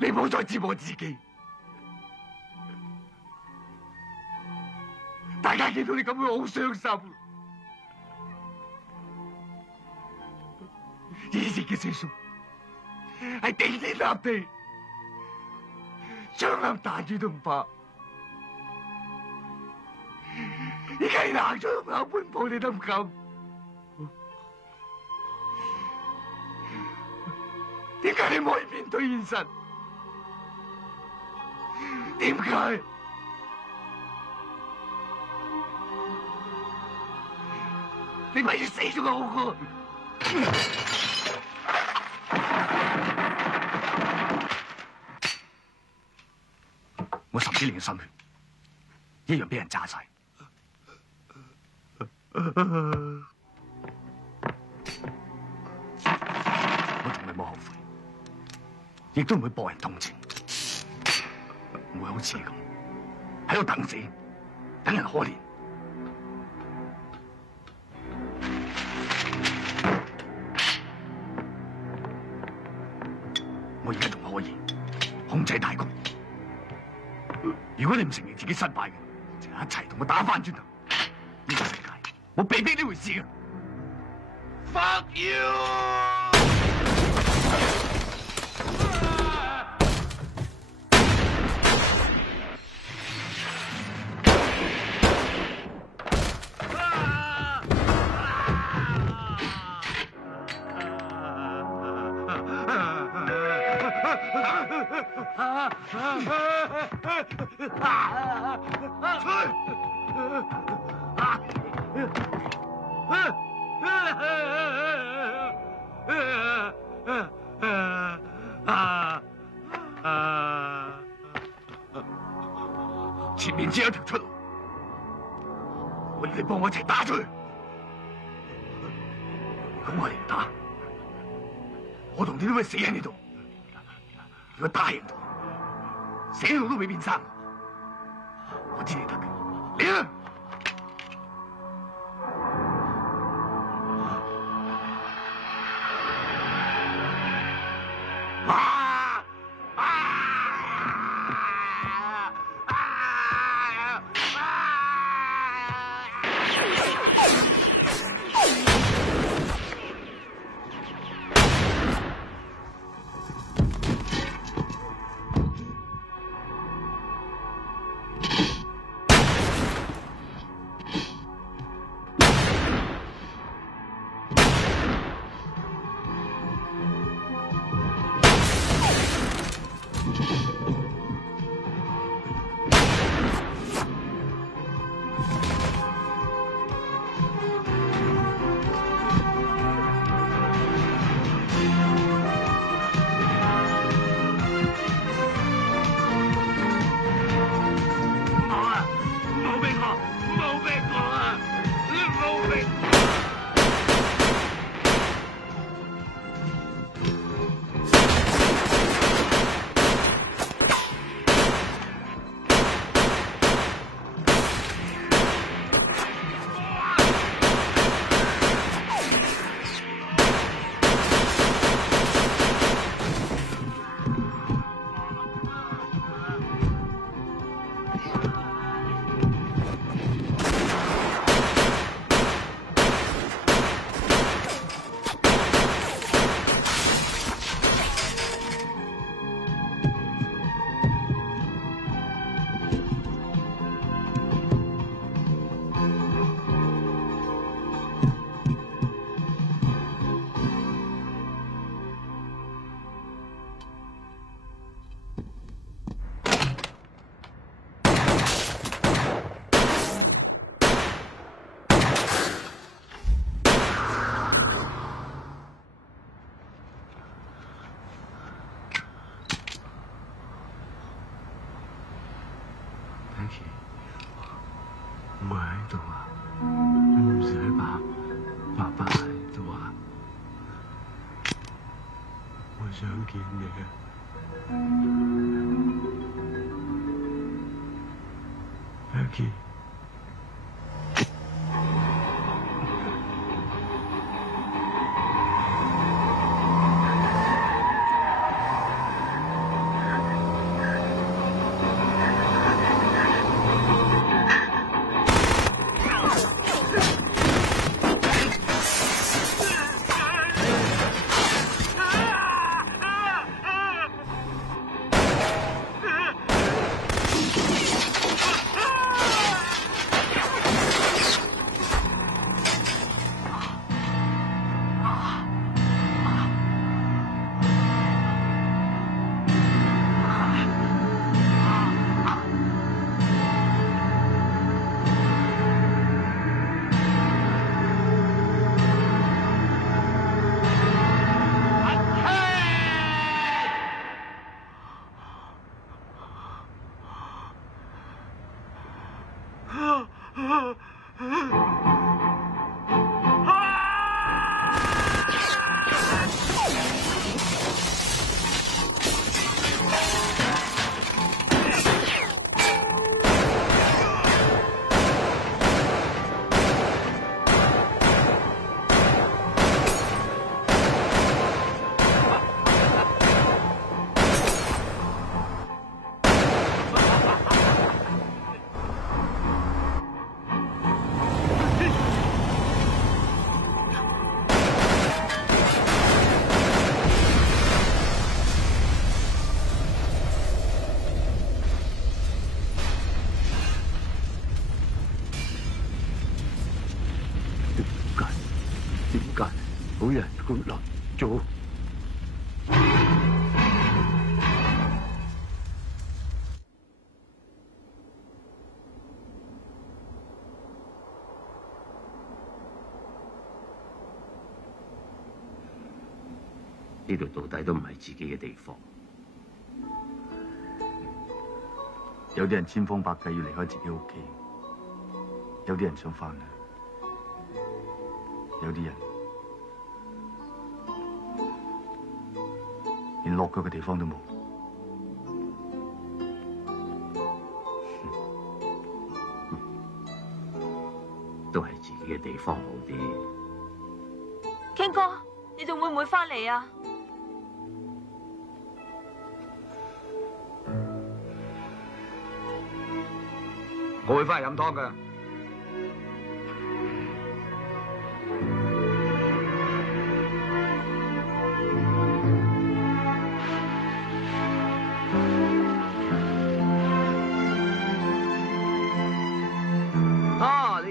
你唔好再折磨自己，大家見到你咁樣好傷心。以前嘅四叔係頂天立地，槍林彈雨都唔怕，而家你行咗兩半步你都唔敢，點解你唔可以面對現實？點解？你咪要死咗個好過？我10幾年嘅心血，一樣俾人炸晒。我從來冇後悔，亦都唔會博人同情，唔會好似你咁喺度等死，等人可憐。我而家仲可以控制大局。如果你唔承認自己失敗嘅，就一齊同我打翻轉頭。呢個世界冇被逼呢回事嘅。Fuck you！ 前面只有一條出路，我要你幫我一齊打出去。如果我哋唔打，我同你都會死喺呢度。如果打贏到，死路都未變生。我知你得嘅，嚟啦！唔會喺度啊！唔使怕，爸爸喺度啊！我想見你啊 ，Becky。呢度到底都唔係自己嘅地方。有啲人千方百計要離開自己屋企，有啲人想翻去，有啲人連落腳嘅地方都冇。都係自己嘅地方好啲。 Ken 哥，你仲會唔會翻嚟啊？我會翻嚟飲湯㗎。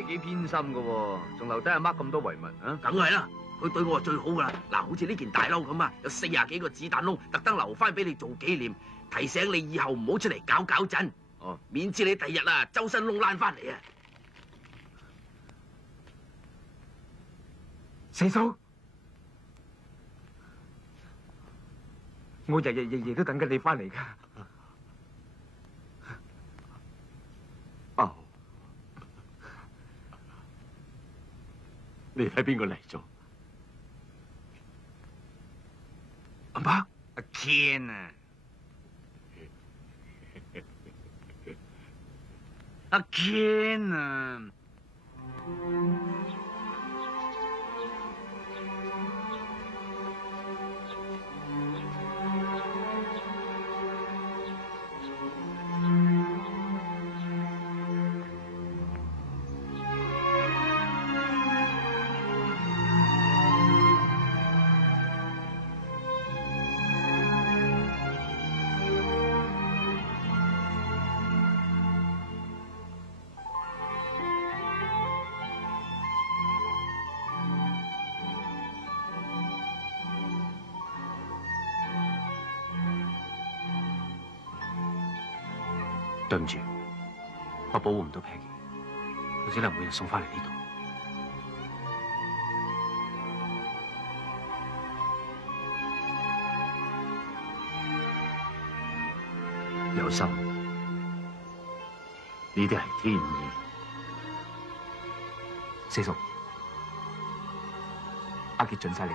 幾偏心㗎喎，仲留低阿媽咁多遺物啊！梗係啦，佢對我係最好噶啦。嗱，好似呢件大褸咁啊，有40幾個子彈窿，特登留翻俾你做紀念，提醒你以後唔好出嚟搞震。哦，免知你第日啊周身窿爛翻嚟啊！四叔，我日都等緊你翻嚟㗎。哦。 你睇邊個嚟咗？阿媽，阿 Ken 啊，阿 Ken 啊。對唔住，我保護唔到 Peggy， 我只能每日送翻嚟呢度。有心，呢啲係天意。四叔，阿傑盡晒力，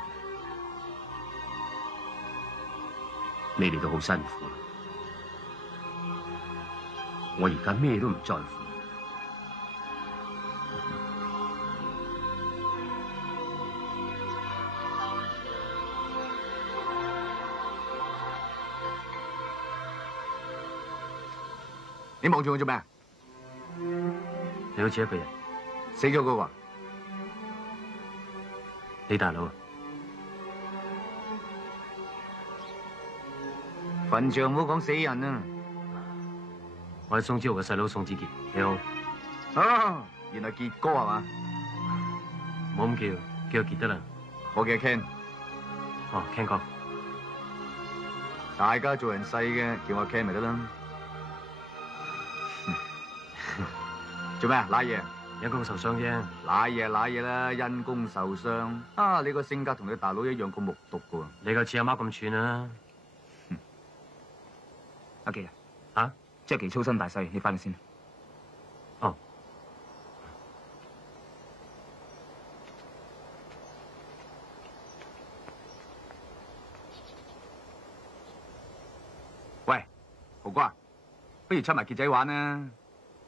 你哋都好辛苦。 我而家咩都唔在乎，你望住我做咩啊？你好似一個人死咗個喎，你大佬啊？墳場唔好講死人啊！ 我係宋子豪嘅細佬宋子傑，你好。啊，原來傑哥係嘛？唔好咁叫傑得啦。我叫 Ken。哦 ，Ken 哥。大家做人細嘅，叫我 Ken 咪得啦。做咩啊？揦嘢？因公受傷啫。揦嘢啦，因公受傷。啊，你個性格同你大佬一樣咁木獨㗎喎。你夠似阿媽咁串啊！阿傑啊，嚇？ Jackie 粗身大細，你翻嚟先。哦。喂，豪哥啊，不如出埋傑仔玩啦，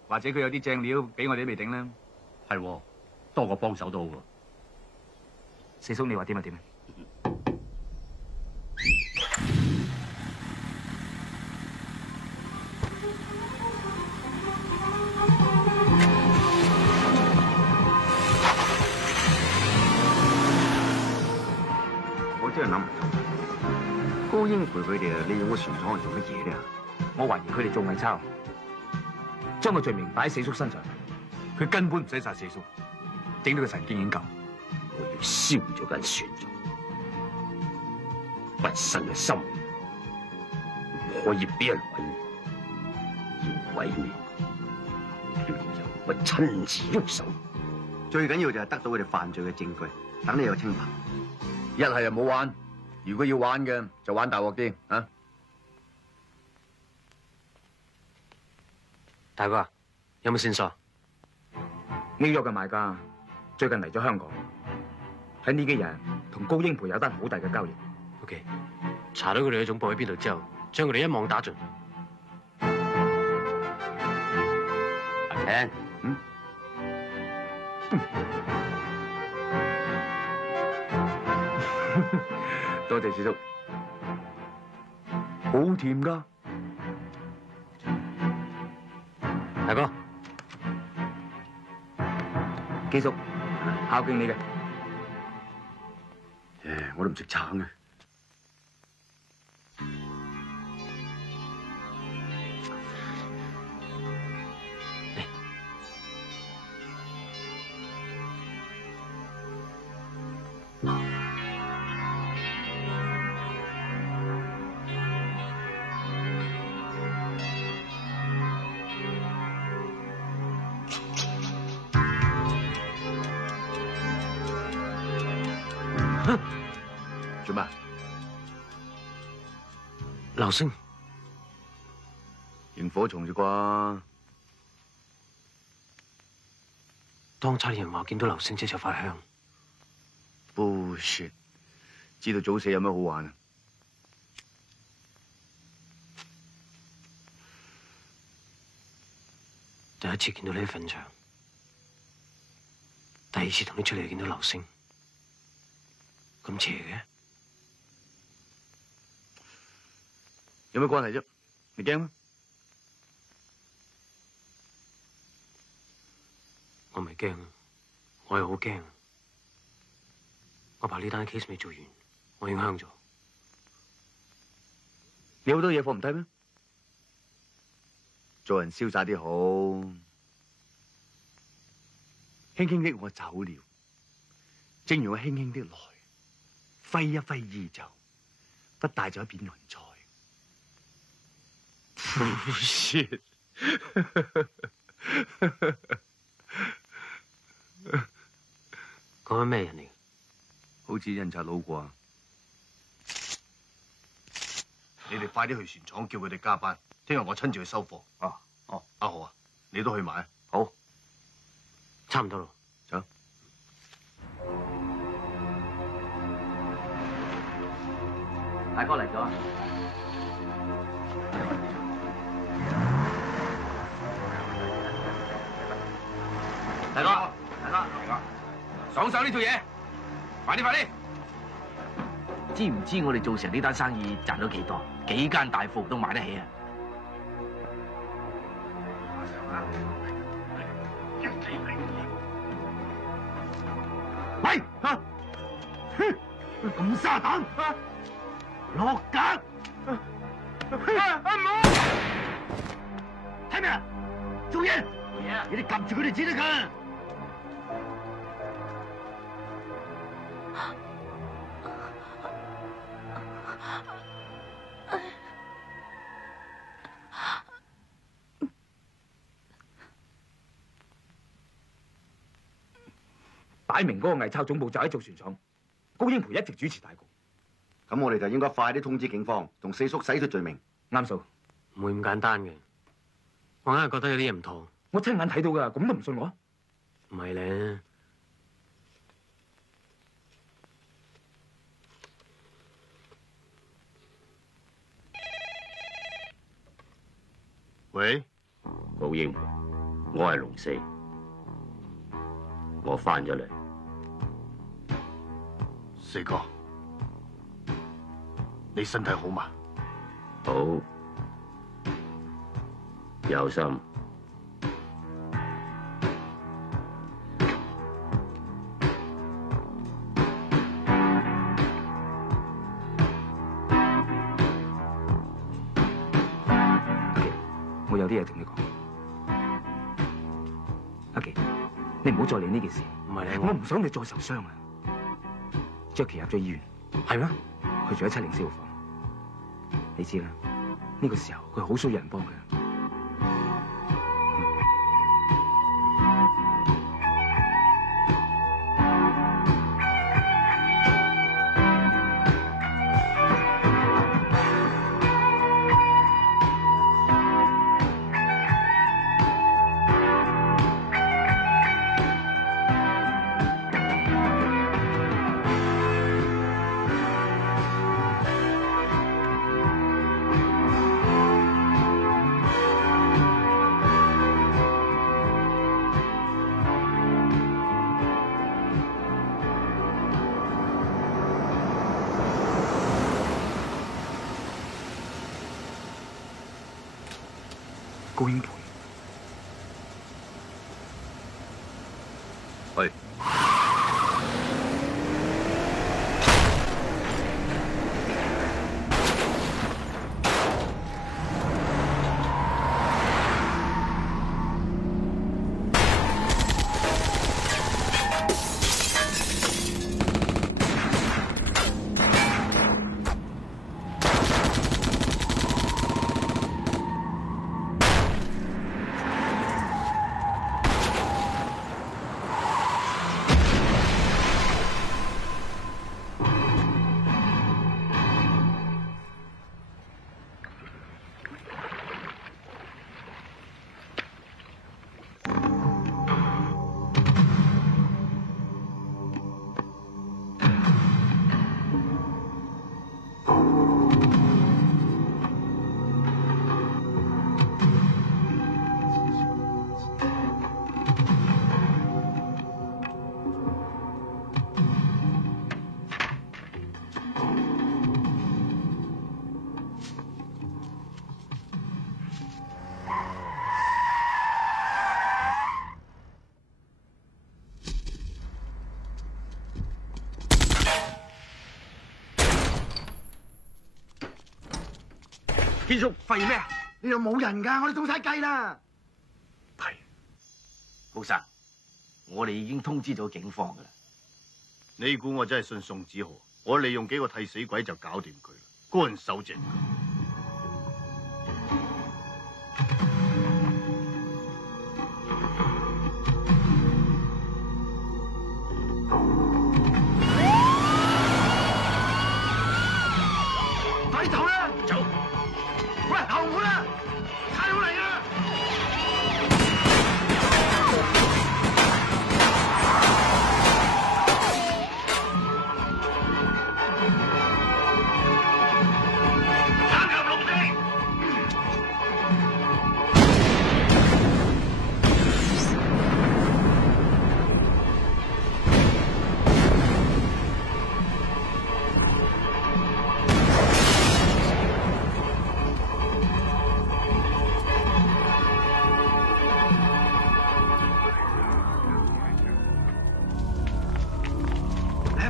或者佢有啲正料俾我哋都未定啦。係，多個幫手都好喎。四叔，你話點就點。 我真係諗唔通，高英培佢哋啊，利用個船廠嚟做乜嘢咧？我懷疑佢哋做偽鈔，將個罪名擺喺四叔身上。佢根本唔使殺四叔，整到個神經已經夠。我要燒咗間船廠，畢生嘅心唔可以俾人毀滅，要毀滅，要由我親自喐手。最緊要就係得到佢哋犯罪嘅證據，等你有清白。一係就冇玩，如果要玩嘅，就玩大鑊啲啊！大哥，有冇線索？紐約嘅賣家最近嚟咗香港，喺呢幾日同高英培有單好大嘅交易。OK， 查到佢哋嘅總部喺邊度之後，將佢哋一網打盡。阿聽，多謝師叔，好甜噶。大哥，基叔，孝敬你嘅。我都唔識橙嘅。做咩？流星，螢火蟲啫啩？當差人話見到流星姐就發香。bullshit， 知道早死有咩好玩啊？第一次見到你喺墳場，第二次同你出嚟見到流星，咁邪嘅？有咩關係啫？你驚咩？我唔係驚，我係好驚。我怕呢單 case 未做完，我影響咗。你好多嘢放唔低咩？做人瀟灑啲好，輕輕的我走了，正如我輕輕的來，揮一揮衣袖，不帶咗一片雲彩。bullshit， 講緊咩人嚟？好似印刷佬啩。你哋快啲去船廠叫佢哋加班，聽日我親自去收貨。哦，阿豪啊，你都去買。好，差唔多咯。走。大哥嚟咗。大哥，爽手呢套嘢，快啲快啲！知唔知我哋做成呢單生意賺到幾多？幾間大鋪都買得起啊！喂，咁沙膽，落格！唔好！睇咩啊？做嘢！你哋撳住佢哋先得㗎。擺明嗰個偽鈔總部就喺造船廠，高英培一直主持大局。咁我哋就應該快啲通知警方，同四叔洗脫罪名。啱數，唔會咁簡單嘅。我硬係覺得有啲嘢唔妥。我親眼睇到㗎，咁都唔信我？唔係咧。喂，高英培，我係龍四，我翻咗嚟。四哥，你身體好嘛？好，有心。我有啲嘢同你講，阿琪，你唔好再理呢件事。唔係我唔想你再受傷啊！Jackie 入咗醫院，係咩？佢住喺704號房，你知啦。呢個時候佢好需要人幫佢。高英培。去。天叔，發現咩啊？呢度冇人㗎，我哋中晒計啦。係，高生，我哋已經通知咗警方㗎啦。你估我真係信宋子豪？我利用幾個替死鬼就搞掂佢啦，乾手淨腳。快啲走啦！走！喂，後門啊！差佬嚟啊！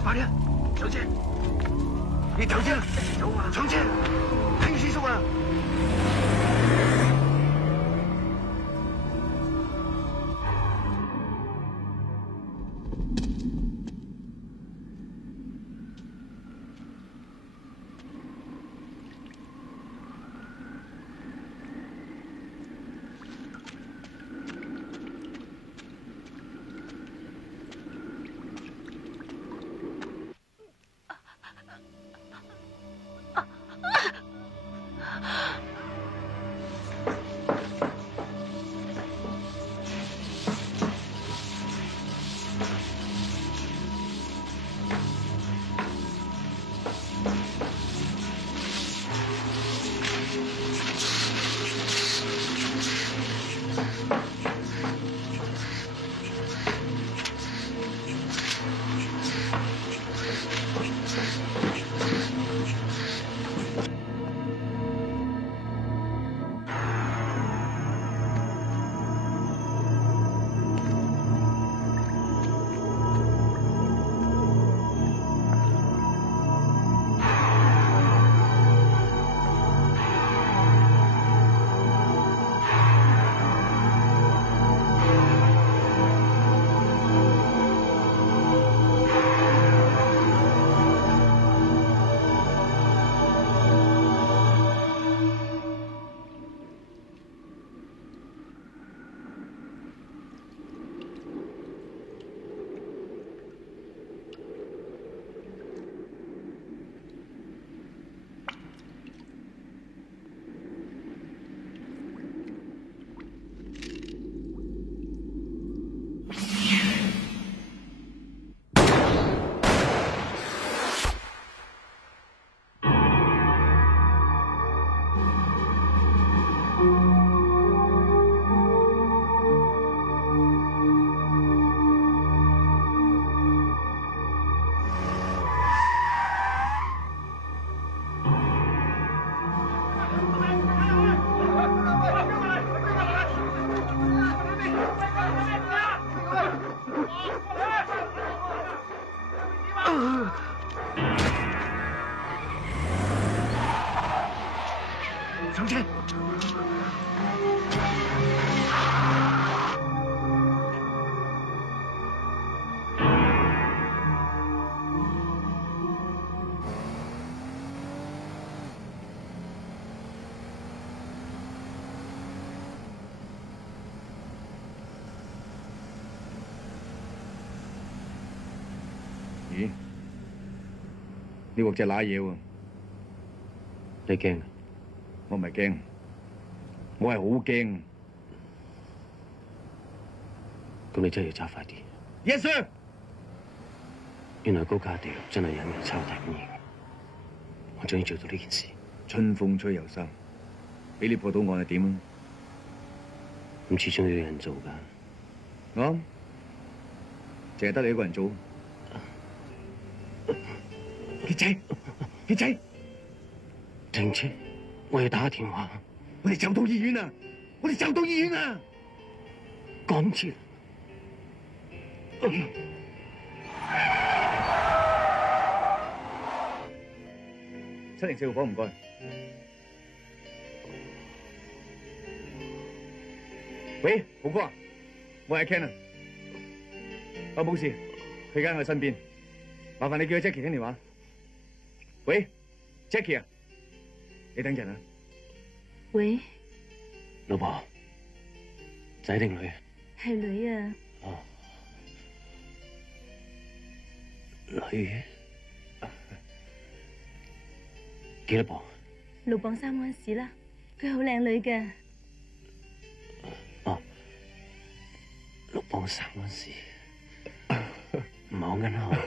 快啲啊！上車！你走先啦，走啊！上車！睇住師叔啊！上車。咦？呢鑊隻乸嘢喎！你驚？我唔係驚，我係好驚。咁你真係要揸快啲。 Yes sir。原來高架地獄真係引人抄大本營，我終於做到呢件事。春風吹又生，俾你破到案係點啊？咁始終要有人做㗎。啱，淨係得你一個人做。傑仔，傑仔，停車！我要打電話。我哋就到醫院啦！我哋就到醫院啦！趕住！704號房唔該。喂，豪哥啊，我係 Ken 啊。我冇事，佢而家喺我身邊。麻煩你叫 Jackie 聽電話。喂 ，Jackie 啊，你等陣啊。喂，老婆，仔定女？係女啊。哦，女，幾多磅？6磅3盎司啦，佢好靚女嘅。哦，6磅3盎司，唔係好啱啊！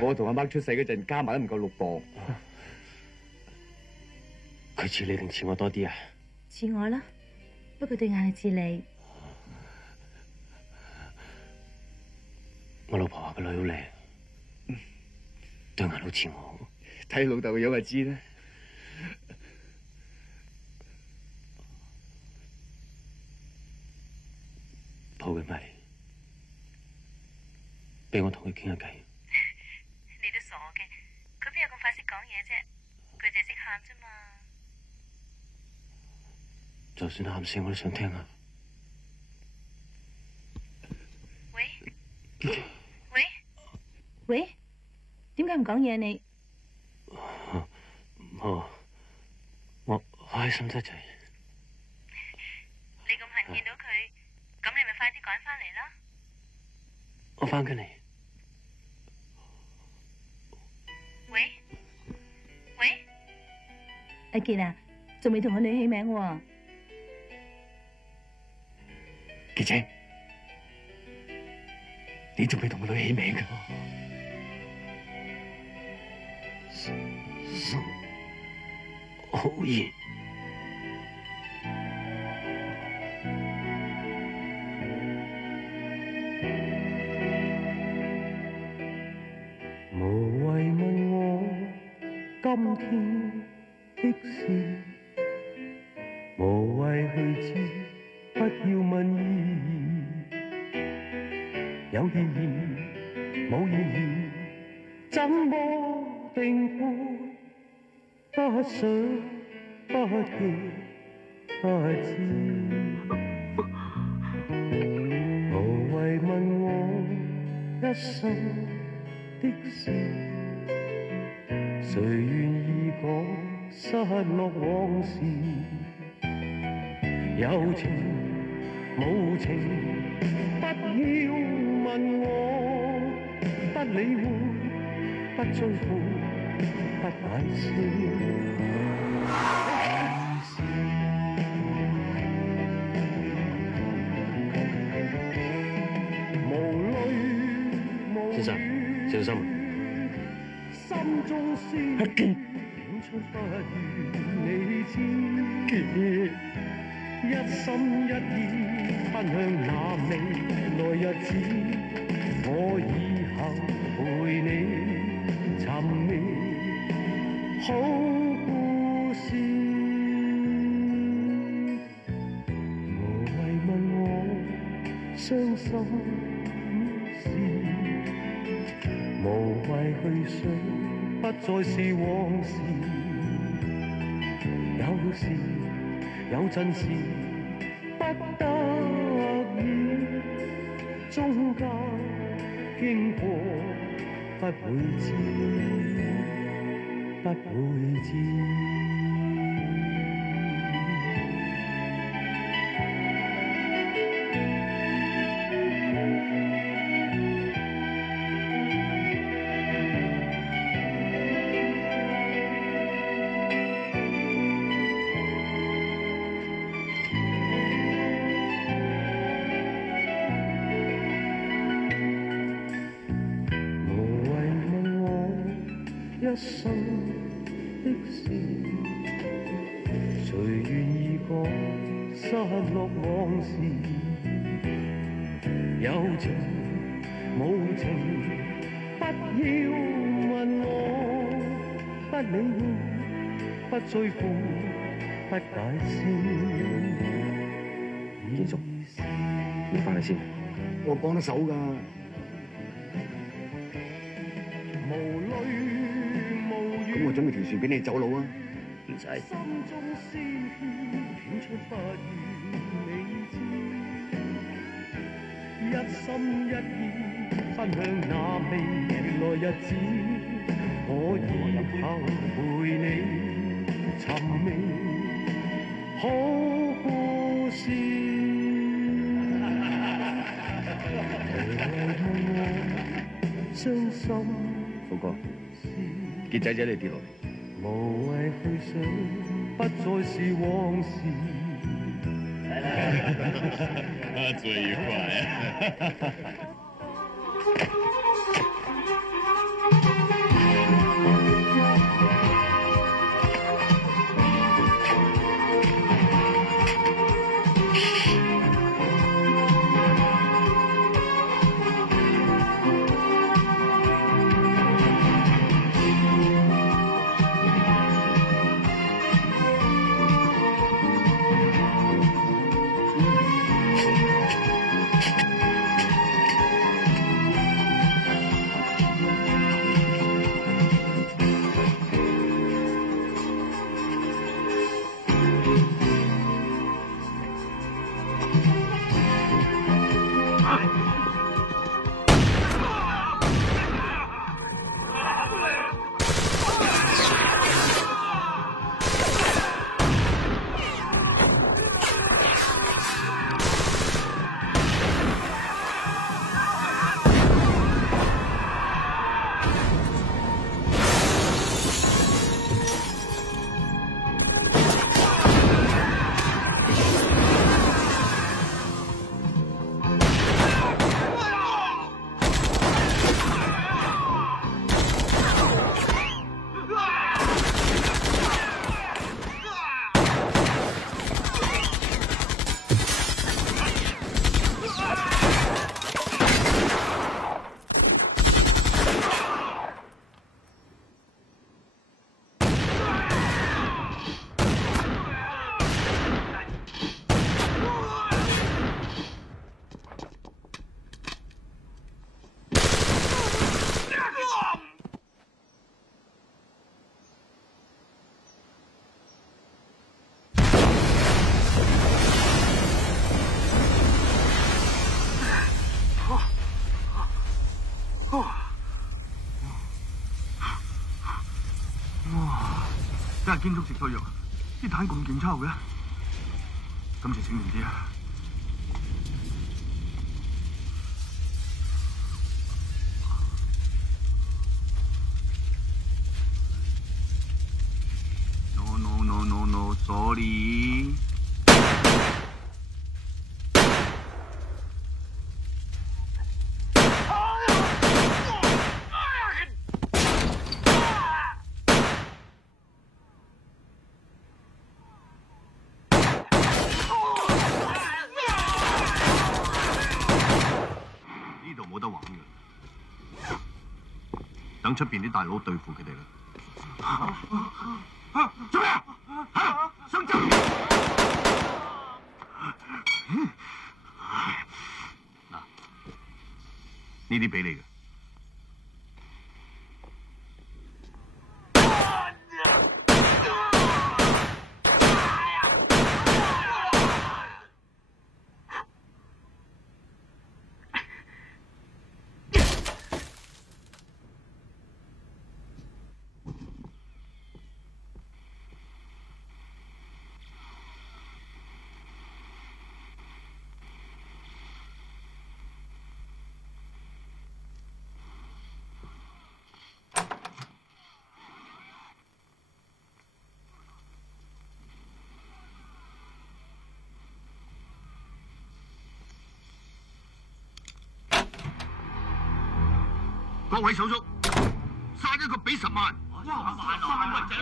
我同阿媽出世嗰陣加埋都唔夠6磅。佢似你定似我多啲啊？似我啦，不過對眼係似你。我老婆話個女好靚，對眼好似我。睇老豆嘅樣就知啦。抱佢埋嚟，俾我同佢傾下偈。你都傻嘅，佢邊有咁快識講嘢啫？佢淨係識喊啫嘛。就算喊聲我都想聽下。喂，喂，喂，點解唔講嘢你？我開心得滯。你咁恨見到佢，咁你咪快啲趕翻嚟啦。我翻緊嚟。喂，喂，阿傑啊，仲未同個女起名喎。傑仔，你仲未同個女起名㗎？好熱。無謂問我今天的事，無謂去知，不要問意義，有意義冇意義，怎麼定判？不想不見不知，無謂問我一生的事，誰願意講失落往事？有情無情，不要問我，不理會，不追悔，不解釋。先生，小心！心中思念，演出不如你知。一心一意奔向那未來日子，我以後陪你尋覓好故事。無謂問我傷心事。無謂去想，不再是往事。有事，有陣時不得已，中間經過不會知，不會知。一生的事，誰願意講失落往事？有情無情，不要問我，不理會，不追悔，不解釋。建叔，你翻嚟先，我幫得手㗎。咁我準備條船俾你走佬啊！唔使。一心一意分享那未來日子，我以後陪你尋覓好故事。傷心，福哥。傑仔仔你跌落嚟，無謂去想，不再是往事。最愉快啊！真係堅叔食錯藥，啲彈咁勁抽嘅，今次醒定啲啊！No, sorry。冇得玩嘅，等出邊啲大佬對付佢哋啦。做咩啊？想走？嗱，呢啲俾你嘅。各位手足，殺一個俾10萬。哇！10萬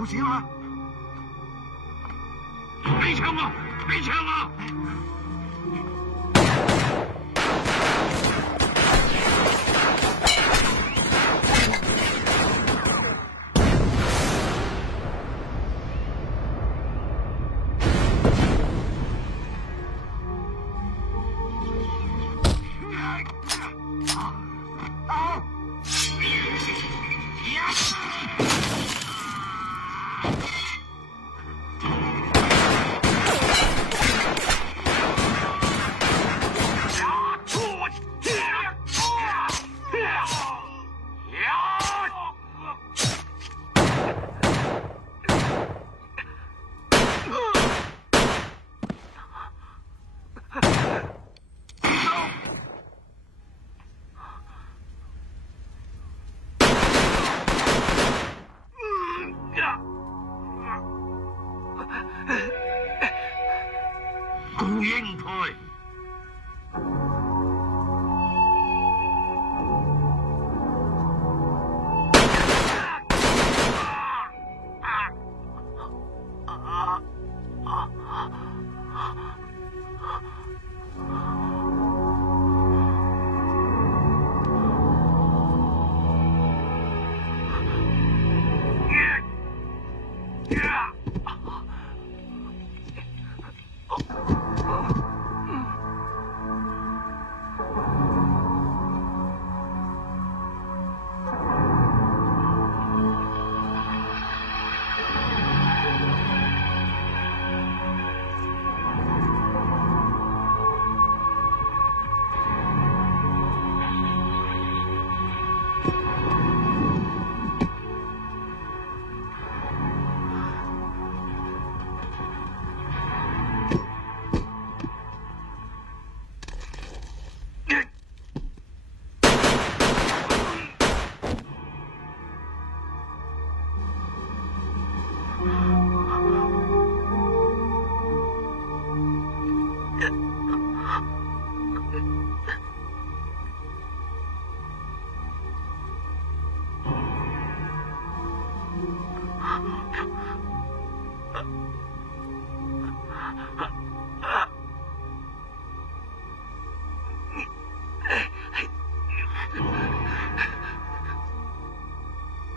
冇事啊嘛？俾槍我！俾槍我！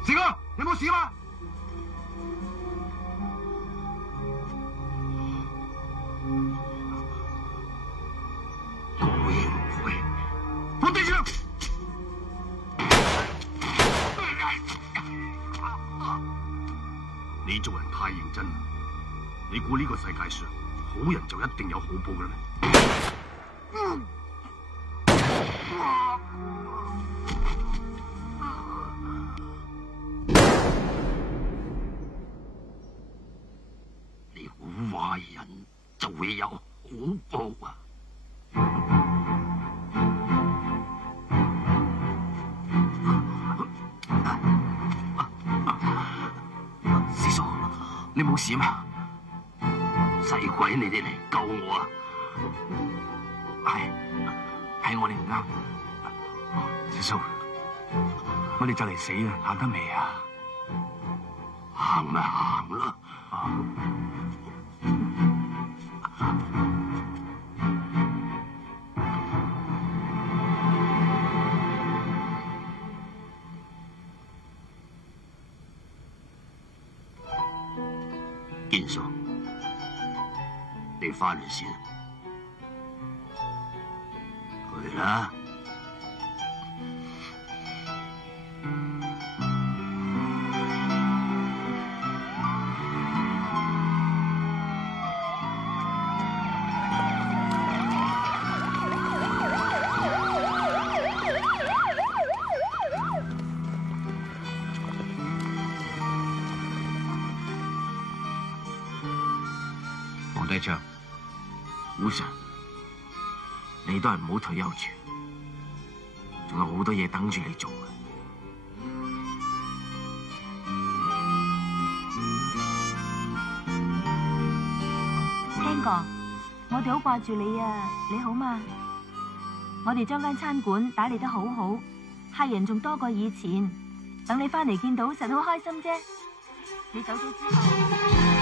四哥，有冇事嘛？高英培，放低槍！你做人太認真啦！你估呢個世界上好人就一定有好報嘅咩？你估壞人就會有好報啊？師叔，你冇事嘛？使鬼你哋嚟救我啊！係我哋唔啱。師叔，我哋就嚟死啦，行得未啊？行咪行啦！堅叔，你翻嚟先，去啦。放低槍，胡 Sir， 你都係唔好退休住，仲有好多嘢等住你做嘅。聽過，我哋好掛住你啊！你好嘛？我哋將間餐館打理得好好，客人仲多過以前。等你翻嚟見到，實好開心啫。你走咗之後。